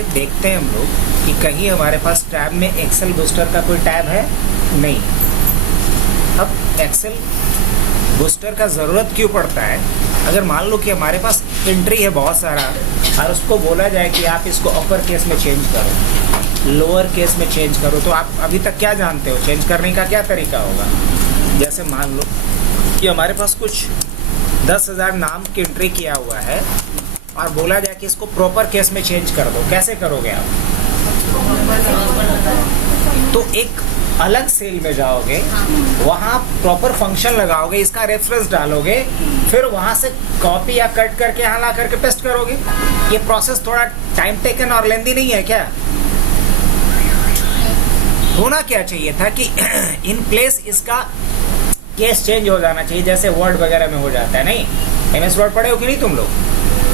में देखते हैं हम लोग कि कहीं हमारे पास टैब में एक्सेल बूस्टर का कोई टैब है नहीं। अब एक्सेल बूस्टर का ज़रूरत क्यों पड़ता है? अगर मान लो कि हमारे पास एंट्री है बहुत सारा और उसको बोला जाए कि आप इसको अपर केस में चेंज करो, लोअर केस में चेंज करो, तो आप अभी तक क्या जानते हो चेंज करने का क्या तरीका होगा? जैसे मान लो कि हमारे पास कुछ 10,000 नाम की एंट्री किया हुआ है और बोला जाए कि इसको प्रॉपर केस में चेंज कर दो, कैसे करोगे आप? तो एक अलग सेल में जाओगे, वहाँ प्रॉपर फंक्शन लगाओगे, इसका रेफरेंस डालोगे, फिर वहाँ से कॉपी या कट करके यहाँ ला करके पेस्ट करोगे। ये प्रोसेस थोड़ा टाइम टेकन और लेंदी नहीं है क्या? होना क्या चाहिए था कि इन प्लेस इसका केस चेंज हो जाना चाहिए, जैसे वर्ड वगैरह में हो जाता है। नहीं, एमएस वर्ड पढ़े हो कि नहीं तुम लोग?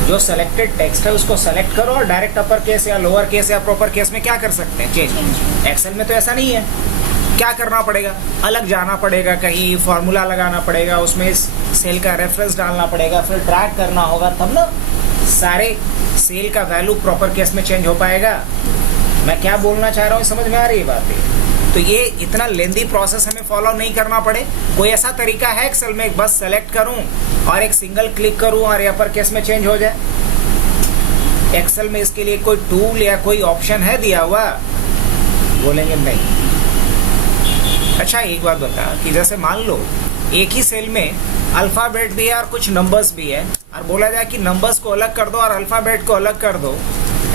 जो सेलेक्टेड टेक्स्ट है उसको सेलेक्ट करो और डायरेक्ट अपर केस या लोअर केस या प्रॉपर केस में क्या कर सकते हैं, चेंज। एक्सेल में तो ऐसा नहीं है। क्या करना पड़ेगा? अलग जाना पड़ेगा, कहीं फॉर्मूला लगाना पड़ेगा, उसमें इस सेल का रेफरेंस डालना पड़ेगा, फिर ट्रैक करना होगा, तब ना सारे सेल का वैल्यू प्रॉपर केस में चेंज हो पाएगा। मैं क्या बोलना चाह रहा हूँ समझ में आ रही है बातें? तो ये इतना लेंदी प्रोसेस हमें फॉलो नहीं करना पड़े। कोई ऐसा तरीका है एक्सेल में बस सेलेक्ट करूं और एक सिंगल क्लिक करूं और ये अपर केस में चेंज हो जाए? एक्सेल में इसके लिए कोई टूल या कोई ऑप्शन है दिया हुआ? बोलेंगे नहीं। अच्छा एक बात बता कि जैसे मान लो एक ही सेल में अल्फाबेट भी है और कुछ नंबर्स भी है और बोला जाए कि नंबर्स को अलग कर दो और अल्फाबेट को अलग कर दो,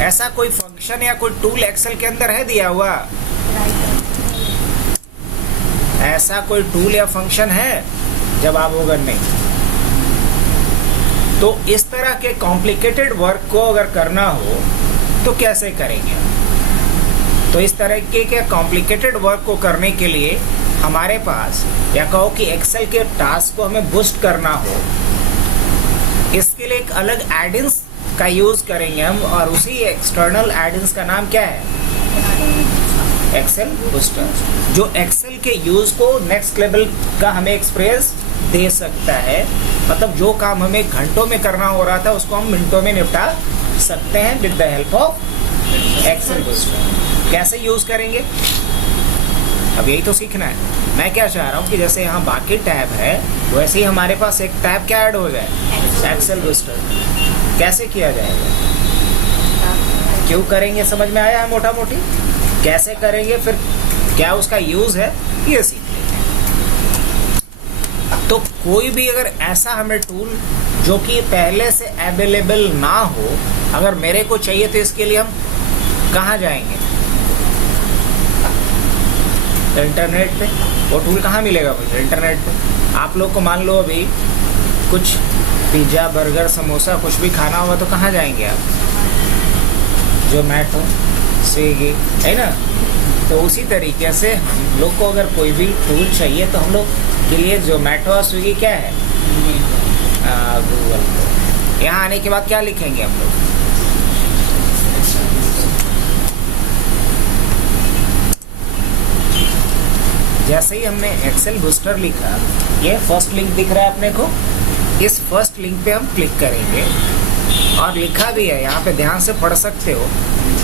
ऐसा कोई फंक्शन या कोई टूल एक्सेल के अंदर है दिया हुआ? ऐसा कोई टूल या फंक्शन है? जवाब होगा नहीं। तो इस तरह के कॉम्प्लिकेटेड वर्क को अगर करना हो तो कैसे करेंगे? तो इस तरह के कॉम्प्लिकेटेड वर्क को करने के लिए हमारे पास, या कहो कि एक्सेल के टास्क को हमें बूस्ट करना हो, इसके लिए एक अलग एडिंस का यूज करेंगे हम, और उसी एक्सटर्नल एडिंस का नाम क्या है? एक्सेल बूस्टर, जो एक्सेल के यूज को नेक्स्ट लेवल का हमें एक्सप्रेस दे सकता है। मतलब जो काम हमें घंटों में करना हो रहा था उसको हम मिनटों में निपटा सकते हैं with the help of Excel booster. कैसे यूज करेंगे अब यही तो सीखना है। मैं क्या चाह रहा हूँ कि जैसे यहाँ बाकी टैब है वैसे ही हमारे पास एक टैब क्या ऐड हो जाए, एक्सेल बूस्टर। कैसे किया जाएगा, क्यों करेंगे, समझ में आया है मोटा मोटी? कैसे करेंगे, फिर क्या उसका यूज है, ये सीख लेंगे। तो कोई भी अगर ऐसा हमें टूल जो कि पहले से अवेलेबल ना हो, अगर मेरे को चाहिए तो इसके लिए हम कहाँ जाएंगे? इंटरनेट पे। वो टूल कहाँ मिलेगा मुझे? इंटरनेट पे। आप लोग को मान लो अभी कुछ पिज्ज़ा, बर्गर, समोसा कुछ भी खाना होगा तो कहाँ जाएंगे आप? जोमेटो, स्विगी, है ना? तो उसी तरीके से हम लोग को अगर कोई भी टूल चाहिए तो हम लोग के लिए जोमेटो और स्विगी क्या है? गूगल। यहाँ आने के बाद क्या लिखेंगे हम लोग? जैसे ही हमने एक्सेल बूस्टर लिखा, ये फर्स्ट लिंक दिख रहा है अपने को, इस फर्स्ट लिंक पे हम क्लिक करेंगे और लिखा भी है यहाँ पे, ध्यान से पढ़ सकते हो।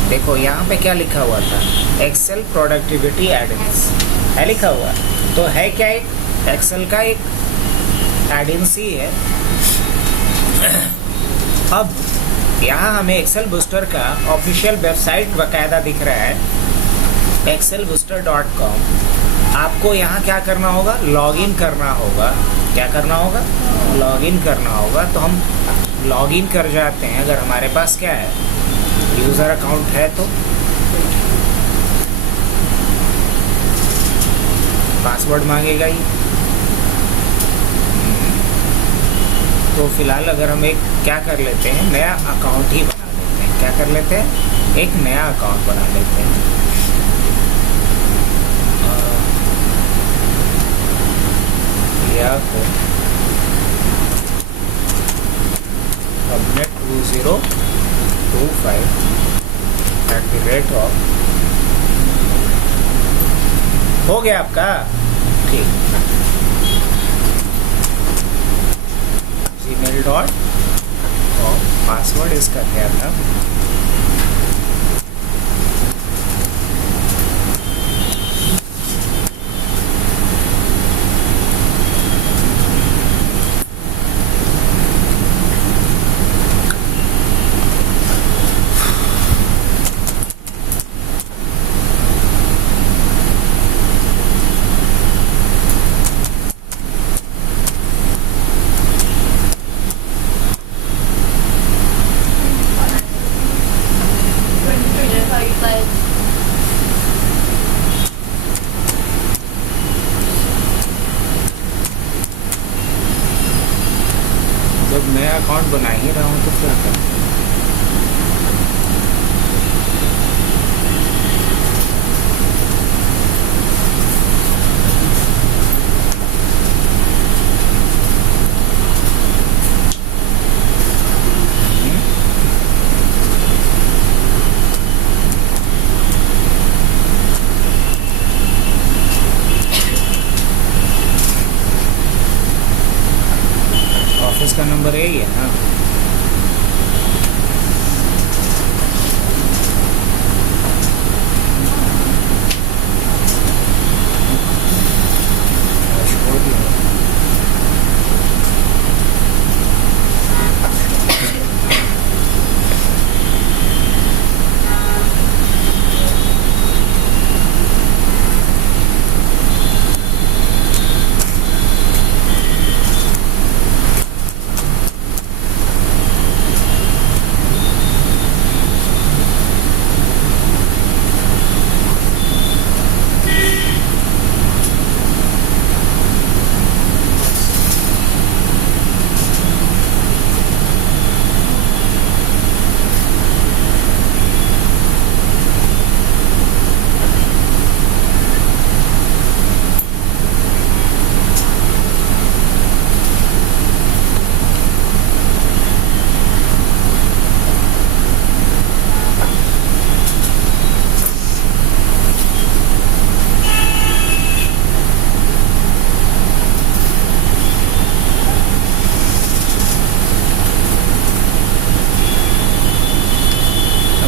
देखो यहाँ पे क्या लिखा हुआ था, एक्सेल प्रोडक्टिविटी एडिंस है लिखा हुआ। तो है क्या, एक एक्सेल का एक एडिंस ही है। अब यहाँ हमें एक्सेल बूस्टर का ऑफिशियल वेबसाइट बकायदा दिख रहा है, excelbooster.com। आपको यहाँ क्या करना होगा, लॉगिन करना होगा। क्या करना होगा, लॉगिन करना होगा। तो हम लॉगिन कर जाते हैं, अगर हमारे पास क्या है, यूज़र अकाउंट है तो पासवर्ड मांगेगा ही। तो फिलहाल अगर हम एक क्या कर लेते हैं, नया अकाउंट ही बना लेते हैं। क्या कर लेते हैं, एक नया अकाउंट बना लेते हैं। या फिर सबनेट 2025 हो गया आपका, ठीक। gmail.com पासवर्ड इसका क्या था, अकाउंट बना ही रहा हूँ तो क्या करूँ। ऑफिस का नंबर यही है ना। छोड़ दिया।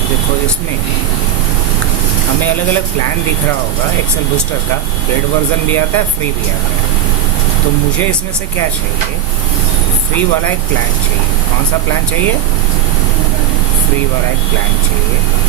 देखो इसमें हमें अलग अलग प्लान दिख रहा होगा एक्सेल बूस्टर का। पेड वर्जन भी आता है, फ्री भी आता है। तो मुझे इसमें से क्या चाहिए, फ्री वाला एक प्लान चाहिए। कौन सा प्लान चाहिए, फ्री वाला एक प्लान चाहिए।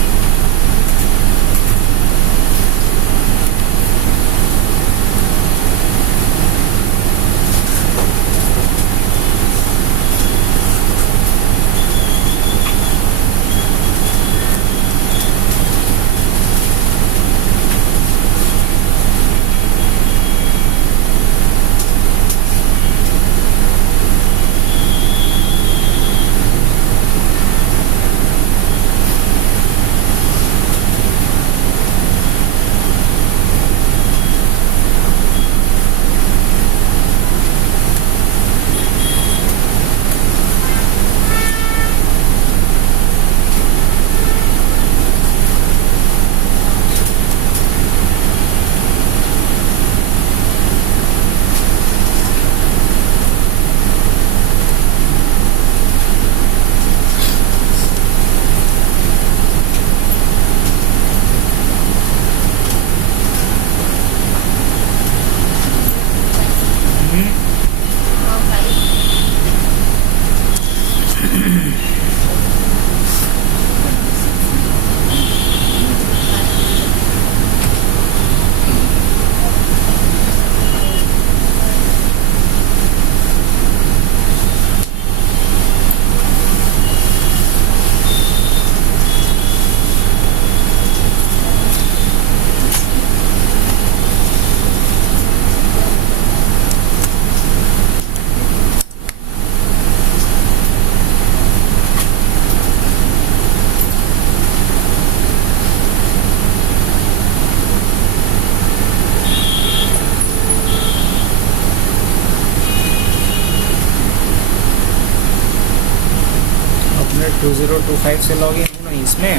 अपने 2025 से लॉगिन हूँ ना इसमें।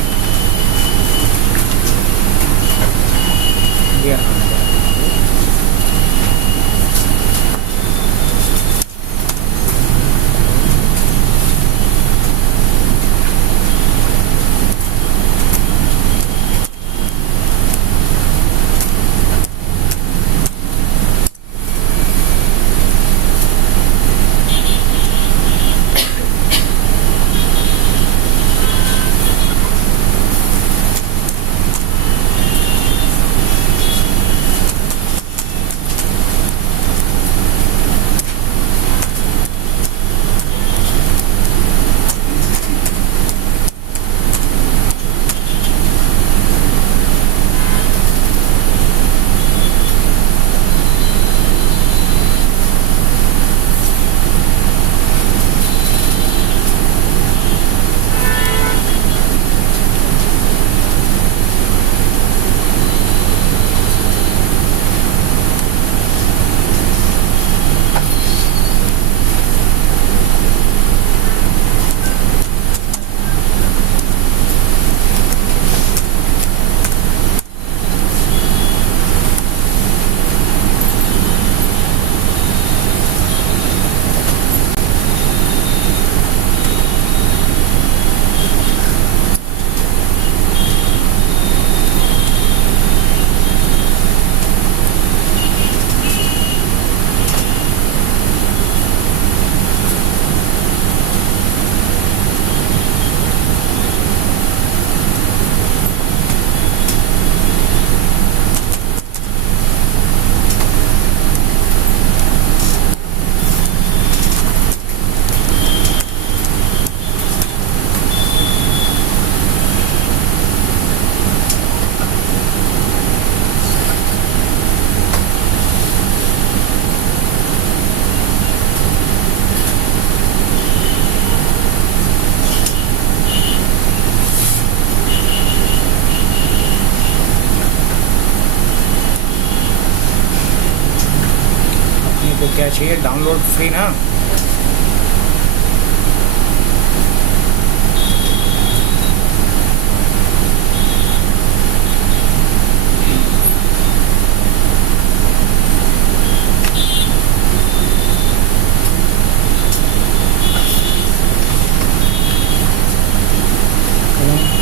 ये क्या चाहिए, डाउनलोड फ्री ना।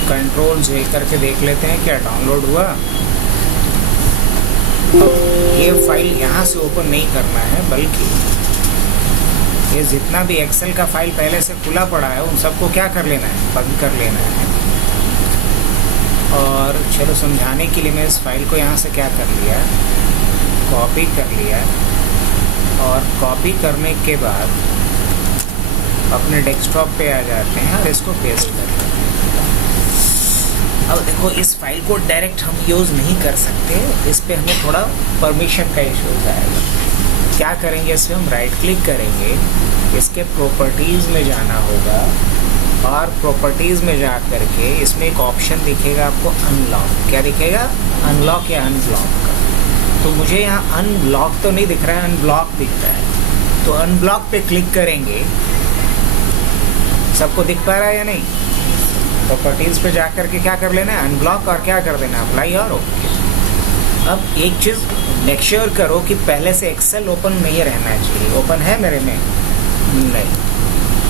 कंट्रोल जे करके देख लेते हैं क्या डाउनलोड हुआ। ये फाइल यहाँ से ओपन नहीं करना है, बल्कि ये जितना भी एक्सेल का फाइल पहले से खुला पड़ा है उन सबको क्या कर लेना है, बंद कर लेना है। और चलो समझाने के लिए मैं इस फाइल को यहाँ से क्या कर लिया, कॉपी कर लिया, और कॉपी करने के बाद अपने डेस्कटॉप पे आ जाते हैं और इसको पेस्ट कर लेते हैं। अब देखो इस फाइल को डायरेक्ट हम यूज़ नहीं कर सकते, इस पे हमें थोड़ा परमिशन का इशू आएगा। क्या करेंगे, इसमें हम राइट क्लिक करेंगे, इसके प्रॉपर्टीज़ में जाना होगा, और प्रॉपर्टीज़ में जा करके इसमें एक ऑप्शन दिखेगा आपको अनलॉक। क्या दिखेगा, अनलॉक या अनब्लॉक का। तो मुझे यहाँ अनलॉक तो नहीं दिख रहा है, अनब्लॉक दिख रहा है। तो अनब्लॉक पे क्लिक करेंगे, सबको दिख पा रहा है या नहीं। प्रॉपर्टीज़ पे जाकर के क्या कर लेना है, अनब्लॉक, और क्या कर देना, अप्लाई और ओके। अब एक चीज़ मेक श्योर करो कि पहले से एक्सेल ओपन नहीं रहना चाहिए। ओपन है मेरे में, नहीं।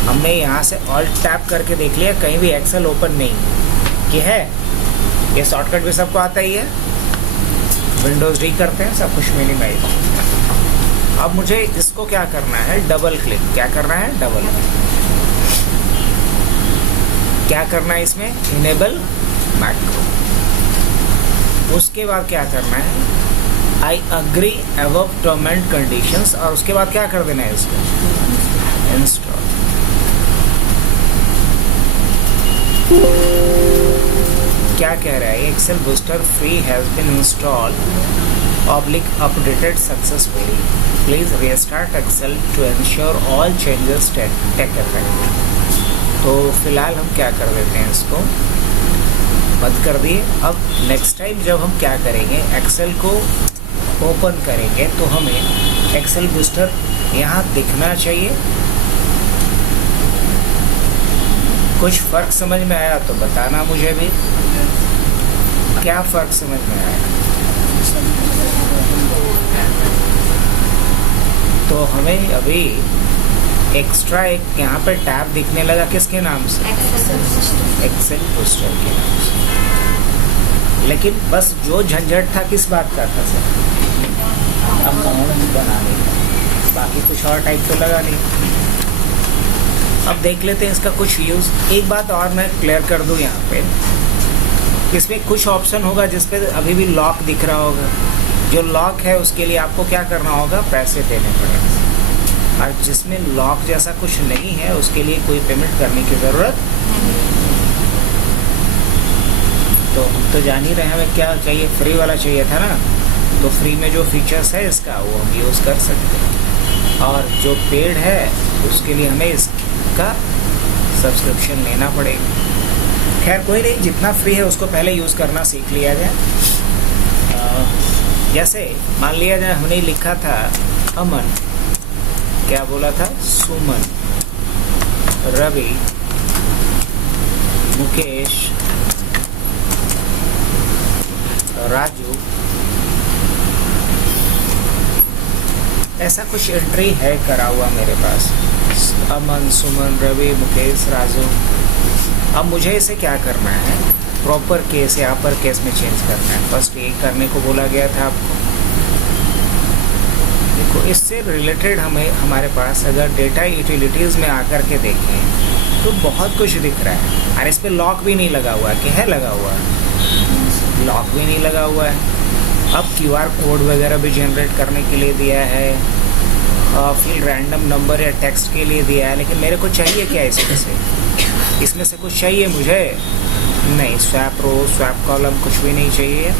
हमने यहाँ से ऑल्ट टैप करके देख लिया, कहीं भी एक्सेल ओपन नहीं ये है। ये शॉर्टकट भी सबको आता ही है, विंडोज़ डी करते हैं, सब कुछ मिनिमाइज। अब मुझे इसको क्या करना है, डबल क्लिक। क्या करना है, डबल क्लिक। क्या करना है इसमें, इनेबल मैक्रो। उसके बाद क्या करना है, I agree above term and conditions, और उसके बाद क्या कर देना है, इसको इंस्टॉल। क्या कह रहा है, Excel booster free has been installed oblique updated successfully, please restart Excel to ensure all changes take effect. तो फिलहाल हम क्या कर देते हैं, इसको बंद कर दिए। अब नेक्स्ट टाइम जब हम क्या करेंगे, एक्सेल को ओपन करेंगे तो हमें एक्सेल बूस्टर यहाँ दिखना चाहिए। कुछ फ़र्क समझ में आया तो बताना मुझे भी, क्या फ़र्क समझ में आया। तो हमें अभी एक्स्ट्रा एक यहाँ पे टैब दिखने लगा, किसके नाम से, एक्सेल बूस्टर के नाम से। लेकिन बस जो झंझट था किस बात का था सर, अकाउंट बनाने का, बाकी कुछ और टाइप तो लगा नहीं। अब देख लेते हैं इसका कुछ यूज़। एक बात और मैं क्लियर कर दूँ यहाँ पे, इसमें कुछ ऑप्शन होगा जिसपे अभी भी लॉक दिख रहा होगा। जो लॉक है उसके लिए आपको क्या करना होगा, पैसे देने पड़ेंगे। और जिसमें लॉक जैसा कुछ नहीं है उसके लिए कोई पेमेंट करने की ज़रूरत नहीं। तो हम तो जान ही रहे हैं हमें क्या चाहिए, फ्री वाला चाहिए था ना। तो फ्री में जो फीचर्स है इसका वो हम यूज़ कर सकते हैं, और जो पेड है उसके लिए हमें इसका सब्सक्रिप्शन लेना पड़ेगा। खैर कोई नहीं, जितना फ्री है उसको पहले यूज़ करना सीख लिया जाए। जैसे मान लिया जाए हमने लिखा था अमन, क्या बोला था, सुमन, रवि, मुकेश, राजू, ऐसा कुछ एंट्री है करा हुआ मेरे पास, अमन, सुमन, रवि, मुकेश, राजू। अब मुझे इसे क्या करना है, प्रॉपर केस या अपर केस में चेंज करना है। फर्स्ट ये करने को बोला गया था आपको। देखो इससे रिलेटेड हमारे पास अगर डेटा यूटिलिटीज़ में आकर के देखें तो बहुत कुछ दिख रहा है। और इस पर लॉक भी नहीं लगा हुआ है, क्या है लगा हुआ है, लॉक भी नहीं लगा हुआ है। अब QR कोड वगैरह भी जनरेट करने के लिए दिया है, फिर रैंडम नंबर या टेक्स्ट के लिए दिया है। लेकिन मेरे को चाहिए क्या इसमें से कुछ चाहिए मुझे नहीं। स्वैप रो, स्वैप कॉलम कुछ भी नहीं चाहिए,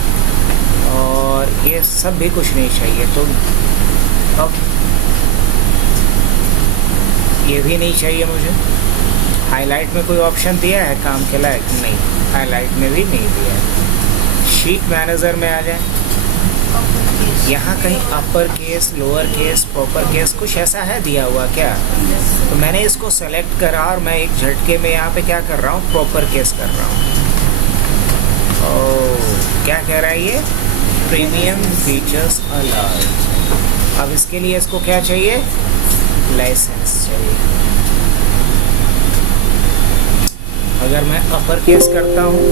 और ये सब भी कुछ नहीं चाहिए। तो अब ये भी नहीं चाहिए मुझे। हाईलाइट में कोई ऑप्शन दिया है काम के लायक, नहीं, हाईलाइट में भी नहीं दिया है। शीट मैनेजर में आ जाए, यहाँ कहीं upper case, lower case, proper case कुछ ऐसा है दिया हुआ क्या? तो मैंने इसको सेलेक्ट करा और मैं एक झटके में यहाँ पे क्या कर रहा हूँ, प्रॉपर केस कर रहा हूँ। ओह, क्या कह रहा है ये? Premium features allowed. अब इसके लिए इसको क्या चाहिए? लाइसेंस चाहिए। अगर मैं अपर केस करता हूँ,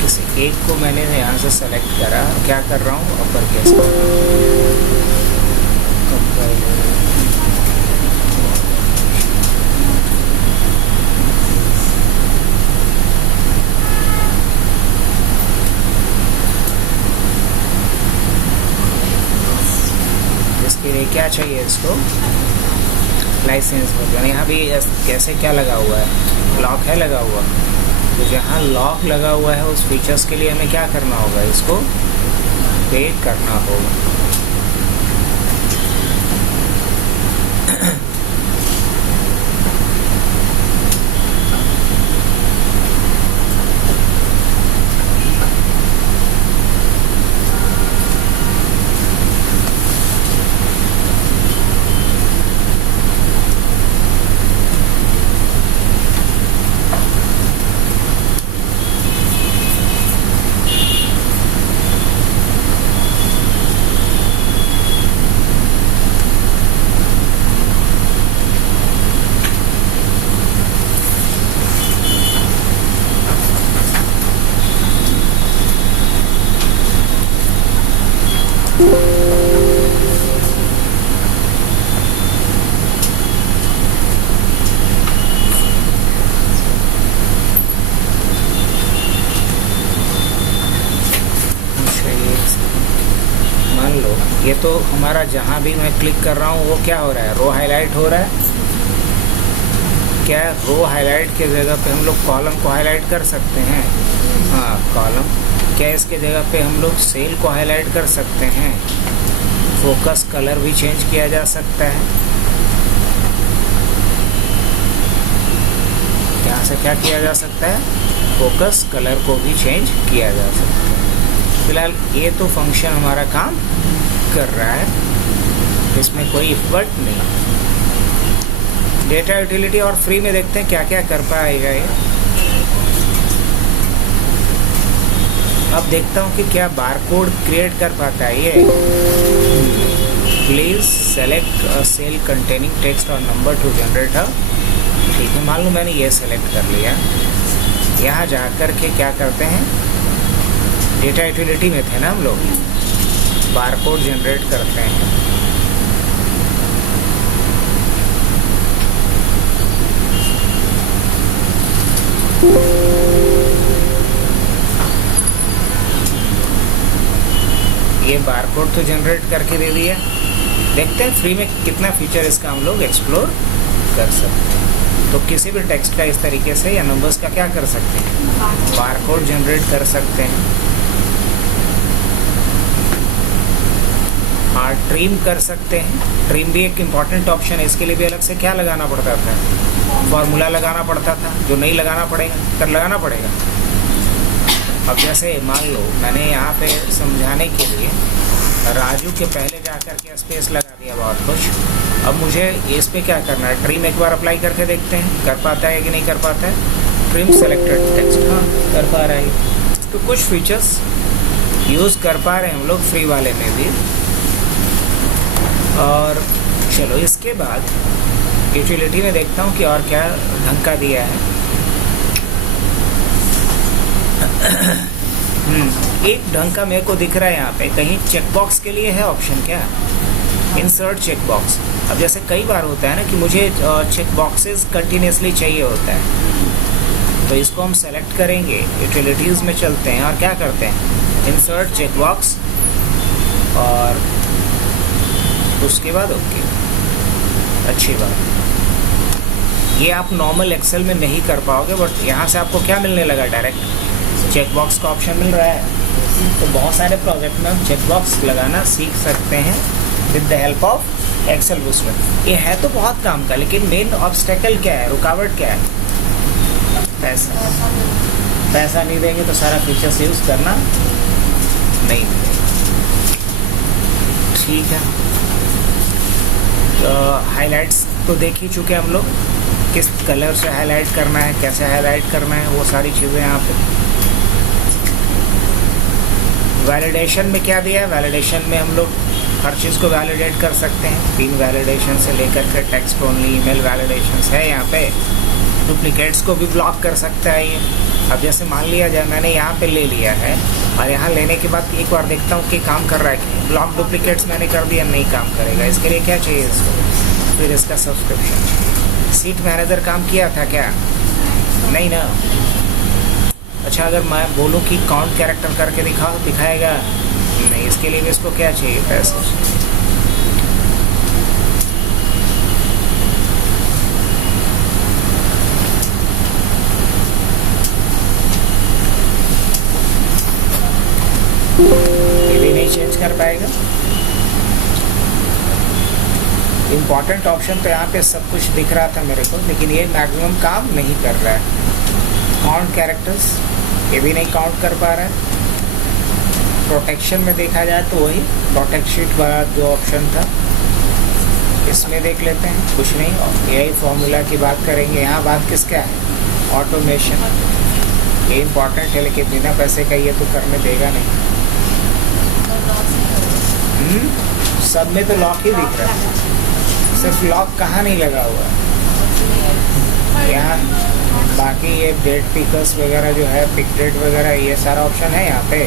किसी एक को मैंने यहाँ से सेलेक्ट करा, क्या कर रहा हूँ, अपर केस कर रहा हूँ। इसके लिए क्या चाहिए इसको? License version. यहाँ भी कैसे क्या लगा हुआ है? लॉक है लगा हुआ। तो जहाँ लॉक लगा हुआ है उस फीचर्स के लिए हमें क्या करना होगा? इसको पे करना होगा। ये तो हमारा जहाँ भी मैं क्लिक कर रहा हूँ वो क्या हो रहा है? रो हाईलाइट हो रहा है। क्या रो हाईलाइट के जगह पे हम लोग कॉलम को हाईलाइट कर सकते हैं? हाँ, कॉलम। क्या इसके जगह पे हम लोग सेल को हाईलाइट कर सकते हैं? फोकस कलर भी चेंज किया जा सकता है। यहाँ से क्या किया जा सकता है? फोकस कलर को भी चेंज किया जा सकता है। फिलहाल ये तो फंक्शन हमारा काम कर रहा है, इसमें कोई इफर्ट नहीं। डेटा यूटिलिटी और फ्री में देखते हैं क्या क्या कर पाएगा ये। अब देखता हूँ कि क्या बारकोड क्रिएट कर पाता है ये। Please select a cell containing text और नंबर टू जनरेट अ। ठीक है, मान लो मैंने ये सेलेक्ट कर लिया। यहाँ जाकर के क्या करते हैं? डेटा यूटिलिटी में थे ना हम लोग, बारकोड जनरेट करते हैं। ये बारकोड तो जनरेट करके दे दिया। देखते हैं फ्री में कितना फीचर इसका हम लोग एक्सप्लोर कर सकते हैं। तो किसी भी टेक्स्ट का इस तरीके से या नंबर्स का क्या कर सकते हैं? बारकोड जनरेट कर सकते हैं। हाँ, ट्रिम कर सकते हैं। ट्रिम भी एक इम्पॉर्टेंट ऑप्शन है। इसके लिए भी अलग से क्या लगाना पड़ता था? फॉर्मूला लगाना पड़ता था, जो नहीं लगाना पड़ेगा, कर लगाना पड़ेगा। अब जैसे मान लो मैंने यहाँ पे समझाने के लिए राजू के पहले जाकर के स्पेस लगा दिया बहुत कुछ। अब मुझे इस पे क्या करना है? ट्रिम एक बार अप्लाई करके देखते हैं कर पाता है कि नहीं कर पाता है। ट्रिम सेलेक्टेड टेक्स्ट, हाँ कर पा रहा है। तो कुछ फीचर्स यूज़ कर पा रहे हैं हम लोग फ्री वाले में भी। और चलो इसके बाद यूटिलिटी में देखता हूँ कि और क्या ढंग का दिया है। एक ढंग का मेरे को दिख रहा है यहाँ पे कहीं चेकबॉक्स के लिए है ऑप्शन। क्या? Insert checkbox. अब जैसे कई बार होता है ना कि मुझे चेकबॉक्सेस कंटिन्यूसली चाहिए होता है, तो इसको हम सेलेक्ट करेंगे, यूटिलिटीज़ में चलते हैं और क्या करते हैं? इंसर्ट चेकबॉक्स और उसके बाद ओके। अच्छी बात। ये आप नॉर्मल एक्सेल में नहीं कर पाओगे, बट यहाँ से आपको क्या मिलने लगा? डायरेक्ट चेकबॉक्स का ऑप्शन मिल रहा है। तो बहुत सारे प्रोजेक्ट में हम चेकबॉक्स लगाना सीख सकते हैं with the help of Excel booster. ये है तो बहुत काम का, लेकिन मेन ऑब्स्टेकल क्या है? रुकावट क्या है? पैसा। पैसा नहीं देंगे तो सारा फीचर्स यूज़ करना नहीं मिलेगा। ठीक है, तो हाइलाइट्स तो देख ही चुके हम लोग, किस कलर से हाईलाइट करना है, कैसे हाईलाइट करना है, वो सारी चीज़ें यहाँ पे। वैलिडेशन में क्या दिया है, वैलिडेशन में हम लोग हर चीज़ को वैलिडेट कर सकते हैं, 3 वैलिडेशन से लेकर के टेक्स्ट ओनली, ईमेल वैलिडेशन है यहाँ पे। डुप्लीकेट्स को भी ब्लॉक कर सकता है ये। अब जैसे मान लिया जाए मैंने यहाँ पे ले लिया है और यहाँ लेने के बाद एक बार देखता हूँ कि काम कर रहा है कि ब्लॉक डुप्लीकेट्स मैंने कर दिया, नहीं काम करेगा। इसके लिए क्या चाहिए इसको, फिर इसका सब्सक्रिप्शन। सीट मैनेजर काम किया था क्या, नहीं ना। अच्छा, अगर मैं बोलूँ कि काउंट कैरेक्टर करके दिखाओ, दिखाएगा नहीं। इसके लिए भी इसको क्या चाहिए, पैसे। ये भी नहीं चेंज कर पाएगा। इम्पॉर्टेंट ऑप्शन तो यहाँ पे सब कुछ दिख रहा था मेरे को, लेकिन ये मैक्सिमम काम नहीं कर रहा है। काउंट कैरेक्टर्स ये भी नहीं काउंट कर पा रहा है। प्रोटेक्शन में देखा जाए तो वही प्रोटेक्ट शीट वाला जो ऑप्शन था, इसमें देख लेते हैं, कुछ नहीं। और यही फॉर्मूला की बात करेंगे। यहाँ बात किसका है, ऑटोमेशन। ये इम्पॉर्टेंट है, लेकिन बिना पैसे का ये तो करने देगा नहीं। सब में तो लॉक ही दिख रहा है, सिर्फ लॉक कहाँ नहीं लगा हुआ है यहाँ। बाकी ये डेट पिकर्स वगैरह जो है, पिक डेट वगैरह, ये सारा ऑप्शन है यहाँ पे,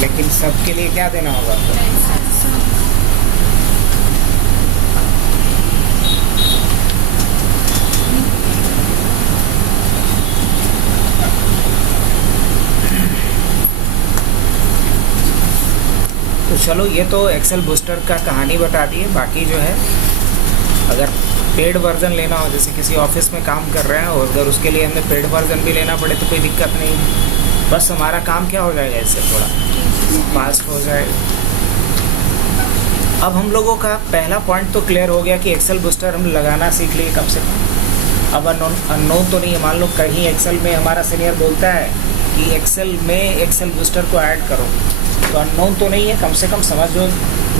लेकिन सबके लिए क्या देना होगा तो चलो, ये तो एक्सेल बूस्टर का कहानी बता दी है। बाकी जो है, अगर पेड वर्जन लेना हो, जैसे किसी ऑफिस में काम कर रहे हैं और अगर उसके लिए हमें पेड वर्जन भी लेना पड़े तो कोई दिक्कत नहीं। बस हमारा काम क्या हो जाएगा, इससे थोड़ा फास्ट हो जाएगा। अब हम लोगों का पहला पॉइंट तो क्लियर हो गया कि एक्सेल बूस्टर हम लगाना सीख लिए कम से कम। अब अननोन तो नहीं है। मान लो कहीं एक्सेल में हमारा सीनियर बोलता है कि एक्सेल में एक्सेल बूस्टर को ऐड करो, तो अननोन तो नहीं है, कम से कम समझ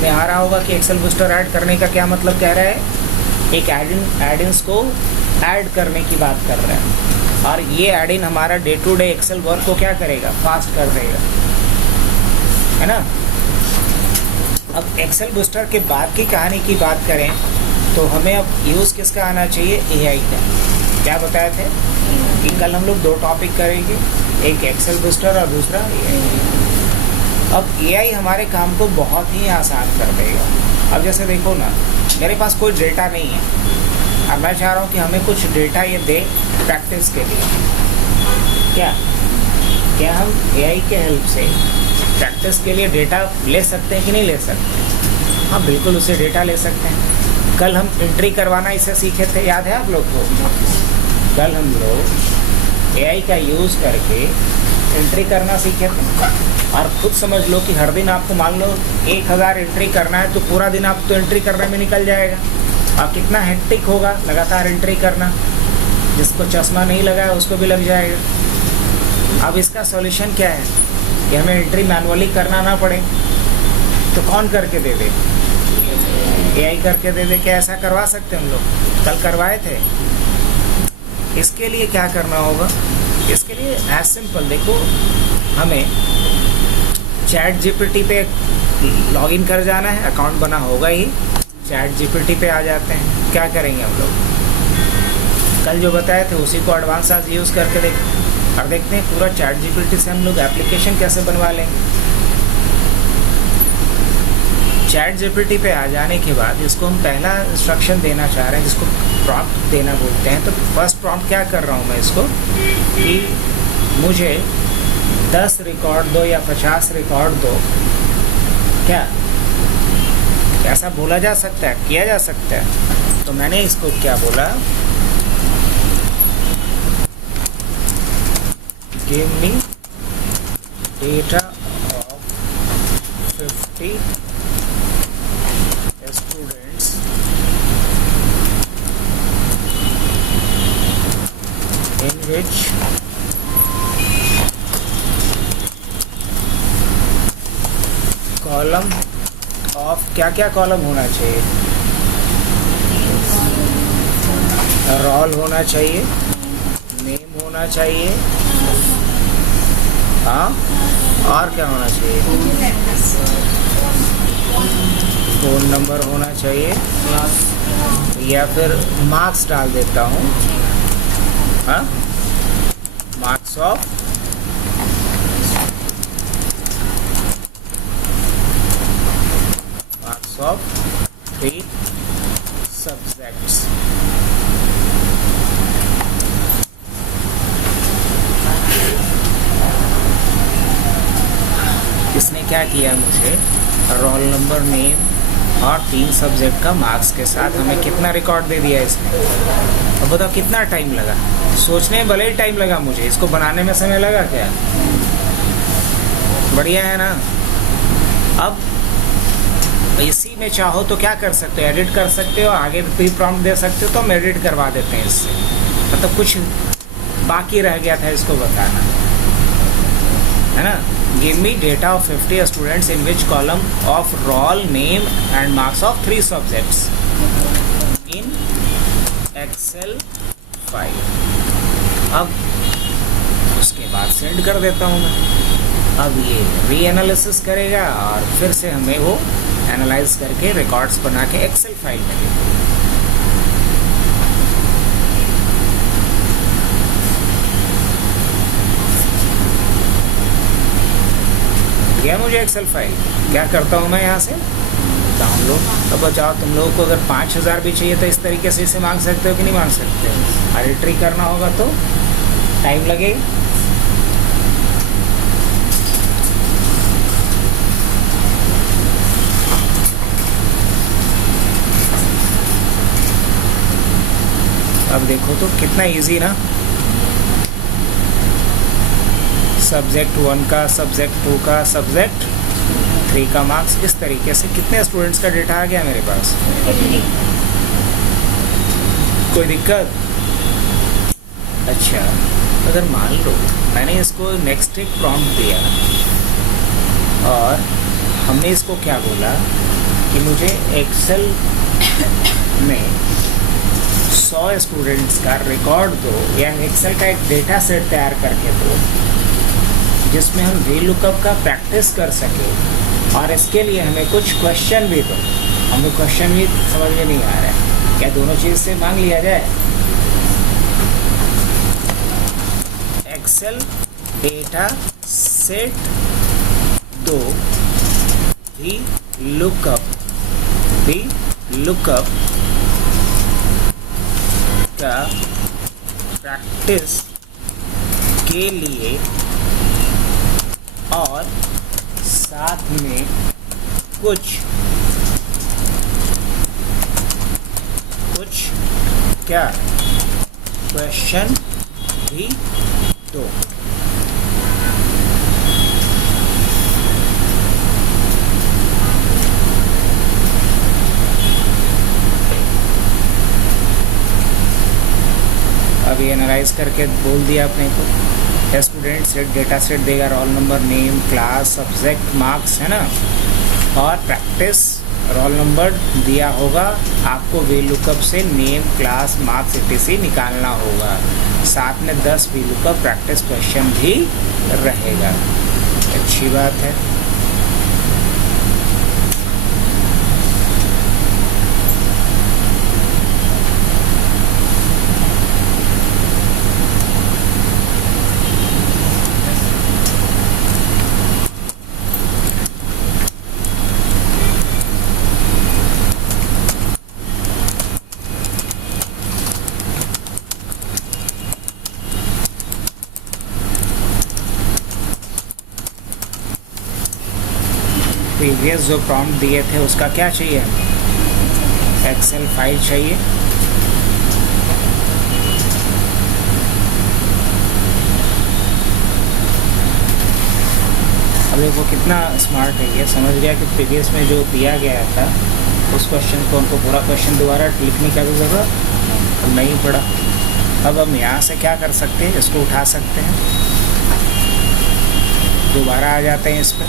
में आ रहा होगा कि एक्सेल बूस्टर ऐड करने का क्या मतलब कह रहा है। एक एड-इन्स को ऐड करने की बात कर रहा है, और ये एड इन हमारा day to day Excel work को क्या करेगा, फास्ट कर देगा, है ना। अब एक्सेल बूस्टर के बाद की कहानी की बात करें तो हमें अब यूज़ किसका आना चाहिए, एआई का। क्या बताए थे कि कल हम लोग 2 टॉपिक करेंगे, एक एक्सेल बूस्टर और दूसरा एआई। अब एआई हमारे काम को बहुत ही आसान कर देगा। अब जैसे देखो ना, मेरे पास कोई डेटा नहीं है, अब मैं चाह रहा हूँ कि हमें कुछ डेटा ये दे प्रैक्टिस के लिए। क्या हम एआई के हेल्प से प्रैक्टिस के लिए डेटा ले सकते हैं कि नहीं ले सकते? हाँ, बिल्कुल, उसे डेटा ले सकते हैं। कल हम एंट्री करवाना इसे सीखे थे, याद है आप लोग को? कल हम लोग एआई का यूज़ करके एंट्री करना सीखे थे। और खुद समझ लो कि हर दिन आपको मान लो 1000 एंट्री करना है, तो पूरा दिन आप तो एंट्री करने में निकल जाएगा। और कितना हेक्टिक होगा लगातार एंट्री करना, जिसको चश्मा नहीं लगा है उसको भी लग जाएगा। अब इसका सॉल्यूशन क्या है कि हमें एंट्री मैनुअली करना ना पड़े, तो कौन करके दे दे, एआई करके दे दे। क्या ऐसा करवा सकते हम लोग? कल करवाए थे। इसके लिए क्या करना होगा, इसके लिए एज सिंपल, देखो हमें चैट जीपीटी पे लॉगिन कर जाना है, अकाउंट बना होगा ही, चैट जीपीटी पे आ जाते हैं। क्या करेंगे हम लोग, कल जो बताए थे उसी को एडवांस आज यूज़ करके देखते हैं पूरा चैट जीपीटी से हम लोग एप्लीकेशन कैसे बनवा लेंगे। चैट जीपीटी पे आ जाने के बाद इसको हम पहला इंस्ट्रक्शन देना चाह रहे हैं, जिसको प्रॉम्प्ट देना बोलते हैं। तो फर्स्ट प्रॉम्प्ट क्या कर रहा हूँ मैं इसको, कि मुझे 10 रिकॉर्ड दो या 50 रिकॉर्ड दो। क्या ऐसा बोला जा सकता है, किया जा सकता है? तो मैंने इसको क्या बोला, give me data of 50 students in which column of क्या क्या कॉलम होना चाहिए? रोल होना चाहिए, नेम होना चाहिए, हाँ, और क्या होना चाहिए? फ़ोन नंबर होना चाहिए, या फिर मार्क्स डाल देता हूँ, हाँ, मार्क्स ऑफ थ्री सब्जेक्ट्स। इसने क्या किया, मुझे रोल नंबर, नेम और 3 सब्जेक्ट का मार्क्स के साथ हमें कितना रिकॉर्ड दे दिया इसने। अब बताओ कितना टाइम लगा? सोचने में भले ही टाइम लगा, मुझे इसको बनाने में समय लगा क्या? बढ़िया है ना। अब इसी में चाहो तो क्या कर सकते हो, एडिट कर सकते हो, आगे भी प्रॉम्प्ट दे सकते हो, तो हम एडिट करवा देते हैं इससे। मतलब कुछ बाकी रह गया था इसको बताना, है ना। Give me data of 50 students in which column of roll, name and marks of 3 subjects in Excel file. अब उसके बाद सेंड कर देता हूँ मैं। अब ये री एनालिसिस करेगा और फिर से हमें वो एनालाइज करके रिकॉर्ड्स बना के एक्सेल फाइल में देगा। गया मुझे एक्सेल फाइल। क्या करता हूँ मैं यहाँ से डाउनलोड। अब बचाओ, तुम लोगों को अगर 5000 भी चाहिए तो इस तरीके से इसे मांग सकते हो कि नहीं मांग सकते हो। एडिटरी करना होगा तो टाइम लगेगा। अब देखो तो कितना इजी ना। सब्जेक्ट 1 का, सब्जेक्ट 2 का, सब्जेक्ट 3 का मार्क्स, इस तरीके से कितने स्टूडेंट्स का डेटा आ गया मेरे पास। कोई दिक्कत? अच्छा, अगर मान लो मैंने इसको नेक्स्ट एक प्रॉम्प्ट दिया और हमने इसको क्या बोला कि मुझे एक्सेल में 100 स्टूडेंट्स का रिकॉर्ड दो, या एक्सेल का एक डेटा सेट तैयार करके दो जिसमें हम VLOOKUP का प्रैक्टिस कर सके, और इसके लिए हमें कुछ क्वेश्चन भी दो। हमें क्वेश्चन भी समझ में नहीं आ रहा है, क्या दोनों चीज़ से मांग लिया जाए? एक्सेल डेटा सेट दो, VLOOKUP का प्रैक्टिस के लिए, और साथ में कुछ क्या क्वेश्चन भी दो। अभी एनालाइज करके बोल दिया अपने को। स्टूडेंट सेट डेटा सेट देगा, roll number, name, class, subject, marks, है ना। और प्रैक्टिस रोल नंबर दिया होगा आपको, VLOOKUP से नेम, क्लास, मार्क्स etc निकालना होगा। साथ में 10 VLOOKUP प्रैक्टिस क्वेश्चन भी रहेगा। अच्छी बात है। प्रीवियस जो प्रॉम्प्ट दिए थे उसका क्या चाहिए? एक्सेल फाइल चाहिए। अब देखो कितना स्मार्ट है ये, समझ गया कि प्रीवियस में जो दिया गया था उस क्वेश्चन को उनको पूरा क्वेश्चन दोबारा लिखने का भी ज़रूरत नहीं पड़ा। अब हम यहाँ से क्या कर सकते हैं, इसको उठा सकते हैं, दोबारा आ जाते हैं इस पर।